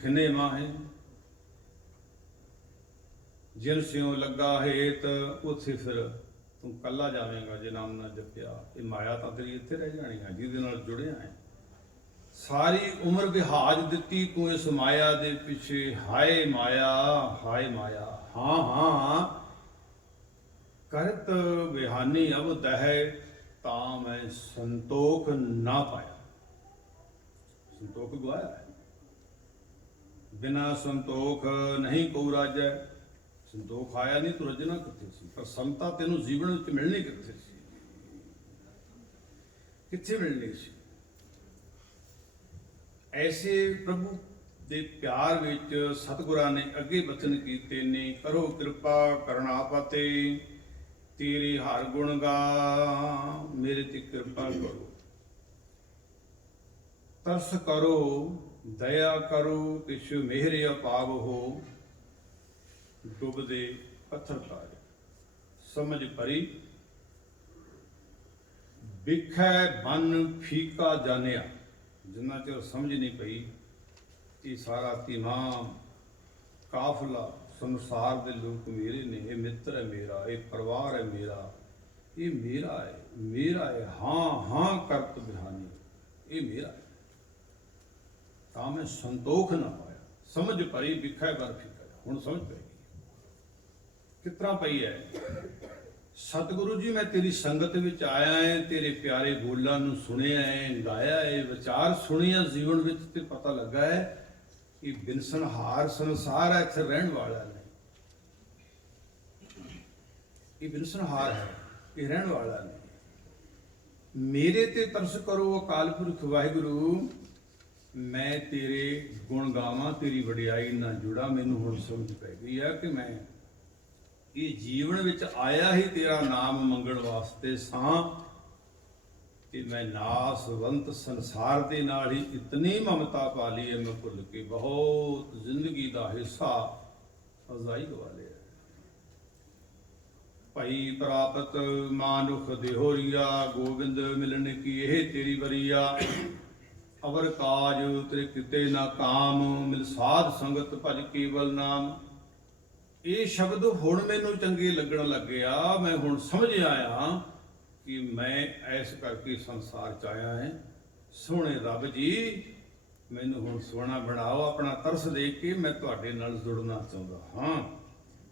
ਖਿਨੇ ਮਾਹੇ, ਜਿਨ ਸਿਉ ਲੱਗਾ ਹੇਤ ਉੱਥੇ ਫਿਰ ਤੂੰ ਕੱਲਾ ਜਾਵੇਂਗਾ ਜੇ ਨਾਮ ਨਾ ਜਪਿਆ। ਇਹ ਮਾਇਆ ਤਾਂ ਤੇਰੀ ਇੱਥੇ ਰਹਿ ਜਾਣੀ ਹੈ ਜਿਹਦੇ ਨਾਲ ਜੁੜਿਆ ਹੈ। ਸਾਰੀ ਉਮਰ ਵਿਹਾਜ ਦਿੱਤੀ ਤੂੰ ਇਸ ਮਾਇਆ ਦੇ ਪਿੱਛੇ। ਹਾਏ ਮਾਇਆ, ਹਾਏ ਮਾਇਆ। ਹਾਂ ਹਾਂ ਕਰਤ ਵਿਹਾਨੀ ਅਬ ਦਹਿ, ਤਾਂ ਮੈਂ ਸੰਤੋਖ ਨਾ ਪਾਇਆ। ਸੰਤੋਖ ਗਵਾਇਆ ਹੈ। ਬਿਨਾ ਸੰਤੋਖ ਨਹੀਂ ਕੋ ਰਾਜੈ। ਸੰਤੋਖ ਆਇਆ ਨਹੀਂ ਤੂੰ ਰਜਣਾ ਕਿੱਥੇ ਸੀ? ਪਰ ਸਮਤਾ ਤੈਨੂੰ ਜੀਵਨ ਵਿੱਚ ਮਿਲਣੀ ਕਿੱਥੇ ਸੀ? ਕਿੱਥੇ ਮਿਲਣੀ ਸੀ? ਐਸੇ ਪ੍ਰਭੂ ਦੇ ਪਿਆਰ ਵਿੱਚ ਸਤਿਗੁਰਾਂ ਨੇ ਅੱਗੇ ਬਚਨ ਕੀਤੇ ਨੇ, ਕਰੋ ਕਿਰਪਾ ਕਰਨਾ ਪਤੇ, ਤੇਰੇ ਹਰ ਗੁਣ ਗਾ, ਮੇਰੇ ਤੇ ਕਿਰਪਾ ਕਰੋ। ਤਰਸ ਕਰੋ, ਦਇਆ ਕਰੋ, ਤਿਛ ਮਿਹਰ ਅਪਾਵ ਹੋ। ਡੁੱਬਦੇ ਪੱਥਰ ਤਾਰੇ ਸਮਝ ਭਰੀ, ਵਿਖੈ ਮਨ ਫੀਕਾ ਜਾਣਿਆ। ਜਿੰਨਾ ਚਿਰ ਸਮਝ ਨਹੀਂ ਪਈ ਕਿ ਸਾਰਾ ਤਿਮਾਮ ਕਾਫਲਾ ਸੰਸਾਰ ਦੇ ਲੋਕ ਮੇਰੇ ਨੇ, ਇਹ ਮਿੱਤਰ ਹੈ ਮੇਰਾ, ਇਹ ਪਰਿਵਾਰ ਹੈ ਮੇਰਾ, ਇਹ ਮੇਰਾ ਹੈ, ਮੇਰਾ ਹੈ। ਹਾਂ ਹਾਂ ਕਰਤ ਬਿਹਾਨੀ, ਇਹ ਮੇਰਾ ਹੈ। ਤਾਂ ਮੈਂ ਸੰਤੋਖ ਨਾ ਪਾਇਆ। ਸਮਝ ਪਈ ਵਿਖੈ ਮਨ ਫੀਕਾ। ਹੁਣ ਸਮਝ ਪਈ ਕਿਸ ਤਰ੍ਹਾਂ ਪਈ ਹੈ। ਸਤਿਗੁਰੂ ਜੀ, ਮੈਂ ਤੇਰੀ ਸੰਗਤ ਵਿੱਚ ਆਇਆ ਹੈ, ਤੇਰੇ ਪਿਆਰੇ ਬੋਲਾਂ ਨੂੰ ਸੁਣਿਆ ਹੈ, ਗਾਇਆ ਹੈ, ਵਿਚਾਰ ਸੁਣਿਆ ਜੀਵਨ ਵਿੱਚ, ਤੇ ਪਤਾ ਲੱਗਾ ਹੈ ਕਿ ਬਿਨਸਨਹਾਰ ਸੰਸਾਰ ਹੈ, ਇੱਥੇ ਰਹਿਣ ਵਾਲਾ ਨਹੀਂ। ਇਹ ਬਿਨਸਨਹਾਰ ਹੈ, ਇਹ ਰਹਿਣ ਵਾਲਾ ਨਹੀਂ। ਮੇਰੇ ਤੇ ਤਰਸ ਕਰੋ ਅਕਾਲ ਪੁਰਖ ਵਾਹਿਗੁਰੂ, ਮੈਂ ਤੇਰੇ ਗੁਣ ਗਾਵਾਂ, ਤੇਰੀ ਵਡਿਆਈ ਨਾਲ ਜੁੜਾ। ਮੈਨੂੰ ਹੁਣ ਸਮਝ ਪੈ ਗਈ ਹੈ ਕਿ ਮੈਂ ਇਹ ਜੀਵਨ ਵਿੱਚ ਆਇਆ ਹੀ ਤੇਰਾ ਨਾਮ ਮੰਗਣ ਵਾਸਤੇ ਸਾਂ, ਤੇ ਮੈਂ ਨਾਸਵੰਤ ਸੰਸਾਰ ਦੇ ਨਾਲ ਹੀ ਇਤਨੀ ਮਮਤਾ ਪਾ ਲਈ ਹੈ, ਮੈਂ ਭੁੱਲ ਕੇ ਬਹੁਤ ਜ਼ਿੰਦਗੀ ਦਾ ਹਿੱਸਾ ਅਜ਼ਾਈ ਗਵਾ ਲਿਆ। ਭਾਈ ਪ੍ਰਾਪਤ ਮਾਨੁਖ ਦੇਹੋਰੀਆ, ਗੋਬਿੰਦ ਮਿਲਣ ਕੀ ਇਹ ਤੇਰੀ ਵਰੀਆ। ਅਵਰ ਕਾਜ ਤੇਰੇ ਕਿਤੇ ਨਾ ਕਾਮ, ਮਿਲ ਸਾਧ ਸੰਗਤ ਭਜ ਕੇਵਲ ਨਾਮ। ਇਹ ਸ਼ਬਦ ਹੁਣ ਮੈਨੂੰ ਚੰਗੇ ਲੱਗਣ ਲੱਗਿਆ। ਮੈਂ ਹੁਣ ਸਮਝ ਆਇਆ ਕਿ ਮੈਂ ਐਸ ਕਰਕੇ ਸੰਸਾਰ ਚ ਆਇਆ ਹੈ। ਸੋਹਣੇ ਰੱਬ ਜੀ, ਮੈਨੂੰ ਹੁਣ ਸੋਹਣਾ ਬਣਾਓ ਆਪਣਾ ਤਰਸ ਦੇ ਕੇ। ਮੈਂ ਤੁਹਾਡੇ ਨਾਲ ਜੁੜਨਾ ਚਾਹੁੰਦਾ ਹਾਂ।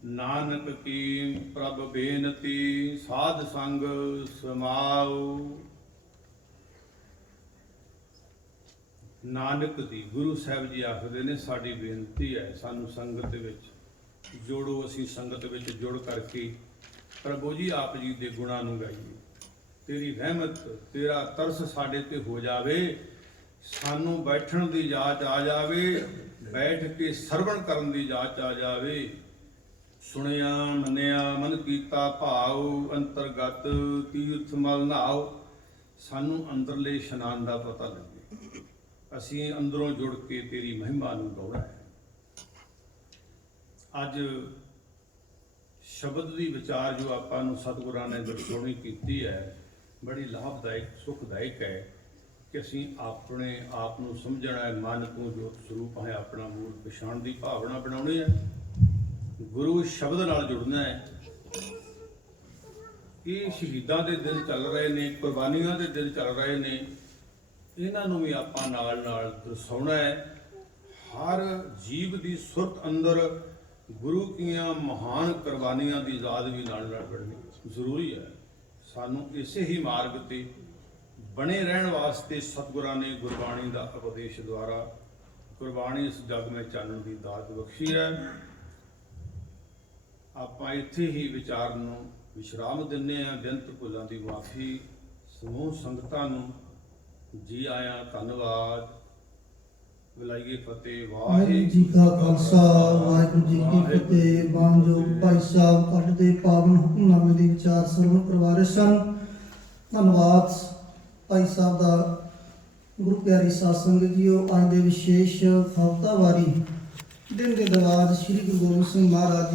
ਨਾਨਕ ਕੀ ਪ੍ਰਭ ਬੇਨਤੀ, ਸਾਧ ਸੰਗ ਸਮਾਉ। ਨਾਨਕ ਦੀ ਗੁਰੂ ਸਾਹਿਬ ਜੀ ਆਖਦੇ ਨੇ ਸਾਡੀ ਬੇਨਤੀ ਹੈ, ਸਾਨੂੰ ਸੰਗਤ ਵਿੱਚ ਜੋੜੋ। ਅਸੀਂ ਸੰਗਤ ਵਿੱਚ ਜੁੜ ਕਰਕੇ ਪ੍ਰਭੂ ਜੀ ਆਪ ਜੀ ਦੇ ਗੁਣਾਂ ਨੂੰ ਗਾਈਏ। ਤੇਰੀ ਰਹਿਮਤ, ਤੇਰਾ ਤਰਸ ਸਾਡੇ ਤੇ ਹੋ ਜਾਵੇ। ਸਾਨੂੰ ਬੈਠਣ ਦੀ ਜਾਚ ਆ ਜਾਵੇ, ਬੈਠ ਕੇ ਸਰਵਣ ਕਰਨ ਦੀ ਜਾਚ ਆ ਜਾਵੇ। ਸੁਣਿਆ ਮੰਨਿਆ ਮਨ ਕੀਤਾ ਭਾਉ, ਅੰਤਰਗਤ ਤੀਰਥ ਮਲ ਨਹਾਉ। ਸਾਨੂੰ ਅੰਦਰਲੇ ਇਸ਼ਨਾਨ ਦਾ ਪਤਾ ਲੱਗੇ। ਅਸੀਂ ਅੰਦਰੋਂ ਜੁੜ ਕੇ ਤੇਰੀ ਮਹਿਮਾ ਨੂੰ ਗਾਉਣਾ ਹੈ। ਅੱਜ ਸ਼ਬਦ ਦੀ ਵਿਚਾਰ ਜੋ ਆਪਾਂ ਨੂੰ ਸਤਿਗੁਰਾਂ ਨੇ ਦਰਸ਼ੋਣੀ ਕੀਤੀ ਹੈ, ਬੜੀ ਲਾਭਦਾਇਕ ਸੁਖਦਾਇਕ ਹੈ ਕਿ ਅਸੀਂ ਆਪਣੇ ਆਪ ਨੂੰ ਸਮਝਣਾ ਹੈ। ਮਨ ਤੋਂ ਜੋਤ ਸਰੂਪ ਹੈ, ਆਪਣਾ ਮੂਲ ਪਛਾਣ ਦੀ ਭਾਵਨਾ ਬਣਾਉਣੀ ਹੈ, ਗੁਰੂ ਸ਼ਬਦ ਨਾਲ ਜੁੜਨਾ ਹੈ। ਇਹ ਸ਼ਹੀਦਾਂ ਦੇ ਦਿਨ ਚੱਲ ਰਹੇ ਨੇ, ਕੁਰਬਾਨੀਆਂ ਦੇ ਦਿਨ ਚੱਲ ਰਹੇ ਨੇ, ਇਹਨਾਂ ਨੂੰ ਵੀ ਆਪਾਂ ਨਾਲ ਨਾਲ ਦਰਸਾਉਣਾ ਹੈ। ਹਰ ਜੀਵ ਦੀ ਸੁਰਤ ਅੰਦਰ ਗੁਰੂ ਕੀਆਂ ਮਹਾਨ ਕੁਰਬਾਨੀਆਂ ਦੀ ਯਾਦ ਵੀ ਨਾਲ ਨਾਲ ਬਣਨੀ ਜ਼ਰੂਰੀ ਹੈ। ਸਾਨੂੰ ਇਸੇ ਹੀ ਮਾਰਗ ਤੇ ਬਣੇ ਰਹਿਣ ਵਾਸਤੇ ਸਤਿਗੁਰਾਂ ਨੇ ਗੁਰਬਾਣੀ ਦਾ ਉਪਦੇਸ਼ ਦੁਆਰਾ ਗੁਰਬਾਣੀ ਇਸ ਜਗ ਵਿੱਚ ਚਾਨਣ ਦੀ ਦਾਤ ਬਖਸ਼ੀ ਹੈ। ਆਪਾਂ ਇੱਥੇ ਹੀ ਵਿਚਾਰ ਨੂੰ ਵਿਸ਼ਰਾਮ ਦਿੰਦੇ ਹਾਂ। ਬੇਨਤ ਭੁੱਲਾਂ ਦੀ ਮਾਫੀ। ਸਮੂਹ ਸੰਗਤਾਂ ਨੂੰ ਜੀ ਆਇਆਂ, ਧੰਨਵਾਦ। ਵਿਲਾਈਏ ਫਤਿਹ। ਵਾਹਿਗੁਰੂ ਜੀ ਕਾ ਖਾਲਸਾ, ਵਾਹਿਗੁਰੂ ਜੀ ਕੀ ਫਤਿਹ। ਮਾਨਯੋਗ ਭਾਈ ਸਾਹਿਬ ਅੱਜ ਦੇ ਪਾਵਨ ਹੁਕਮਨਾਮੇ ਦੇ ਵਿਚਾਰ ਸਰਵਣ ਕਰਵਾ ਰਹੇ ਸਨ। ਧੰਨਵਾਦ ਭਾਈ ਸਾਹਿਬ ਦਾ। ਗੁਰੂ ਪਿਆਰੀ ਸਾਧ ਸੰਗਤ ਜੀਓ, ਅੱਜ ਦੇ ਵਿਸ਼ੇਸ਼ ਹਫ਼ਤਾਵਾਰੀ ਦਿਨ ਦੇ ਦੌਰਾਨ ਸ੍ਰੀ ਗੁਰੂ ਗੋਬਿੰਦ ਸਿੰਘ ਮਹਾਰਾਜ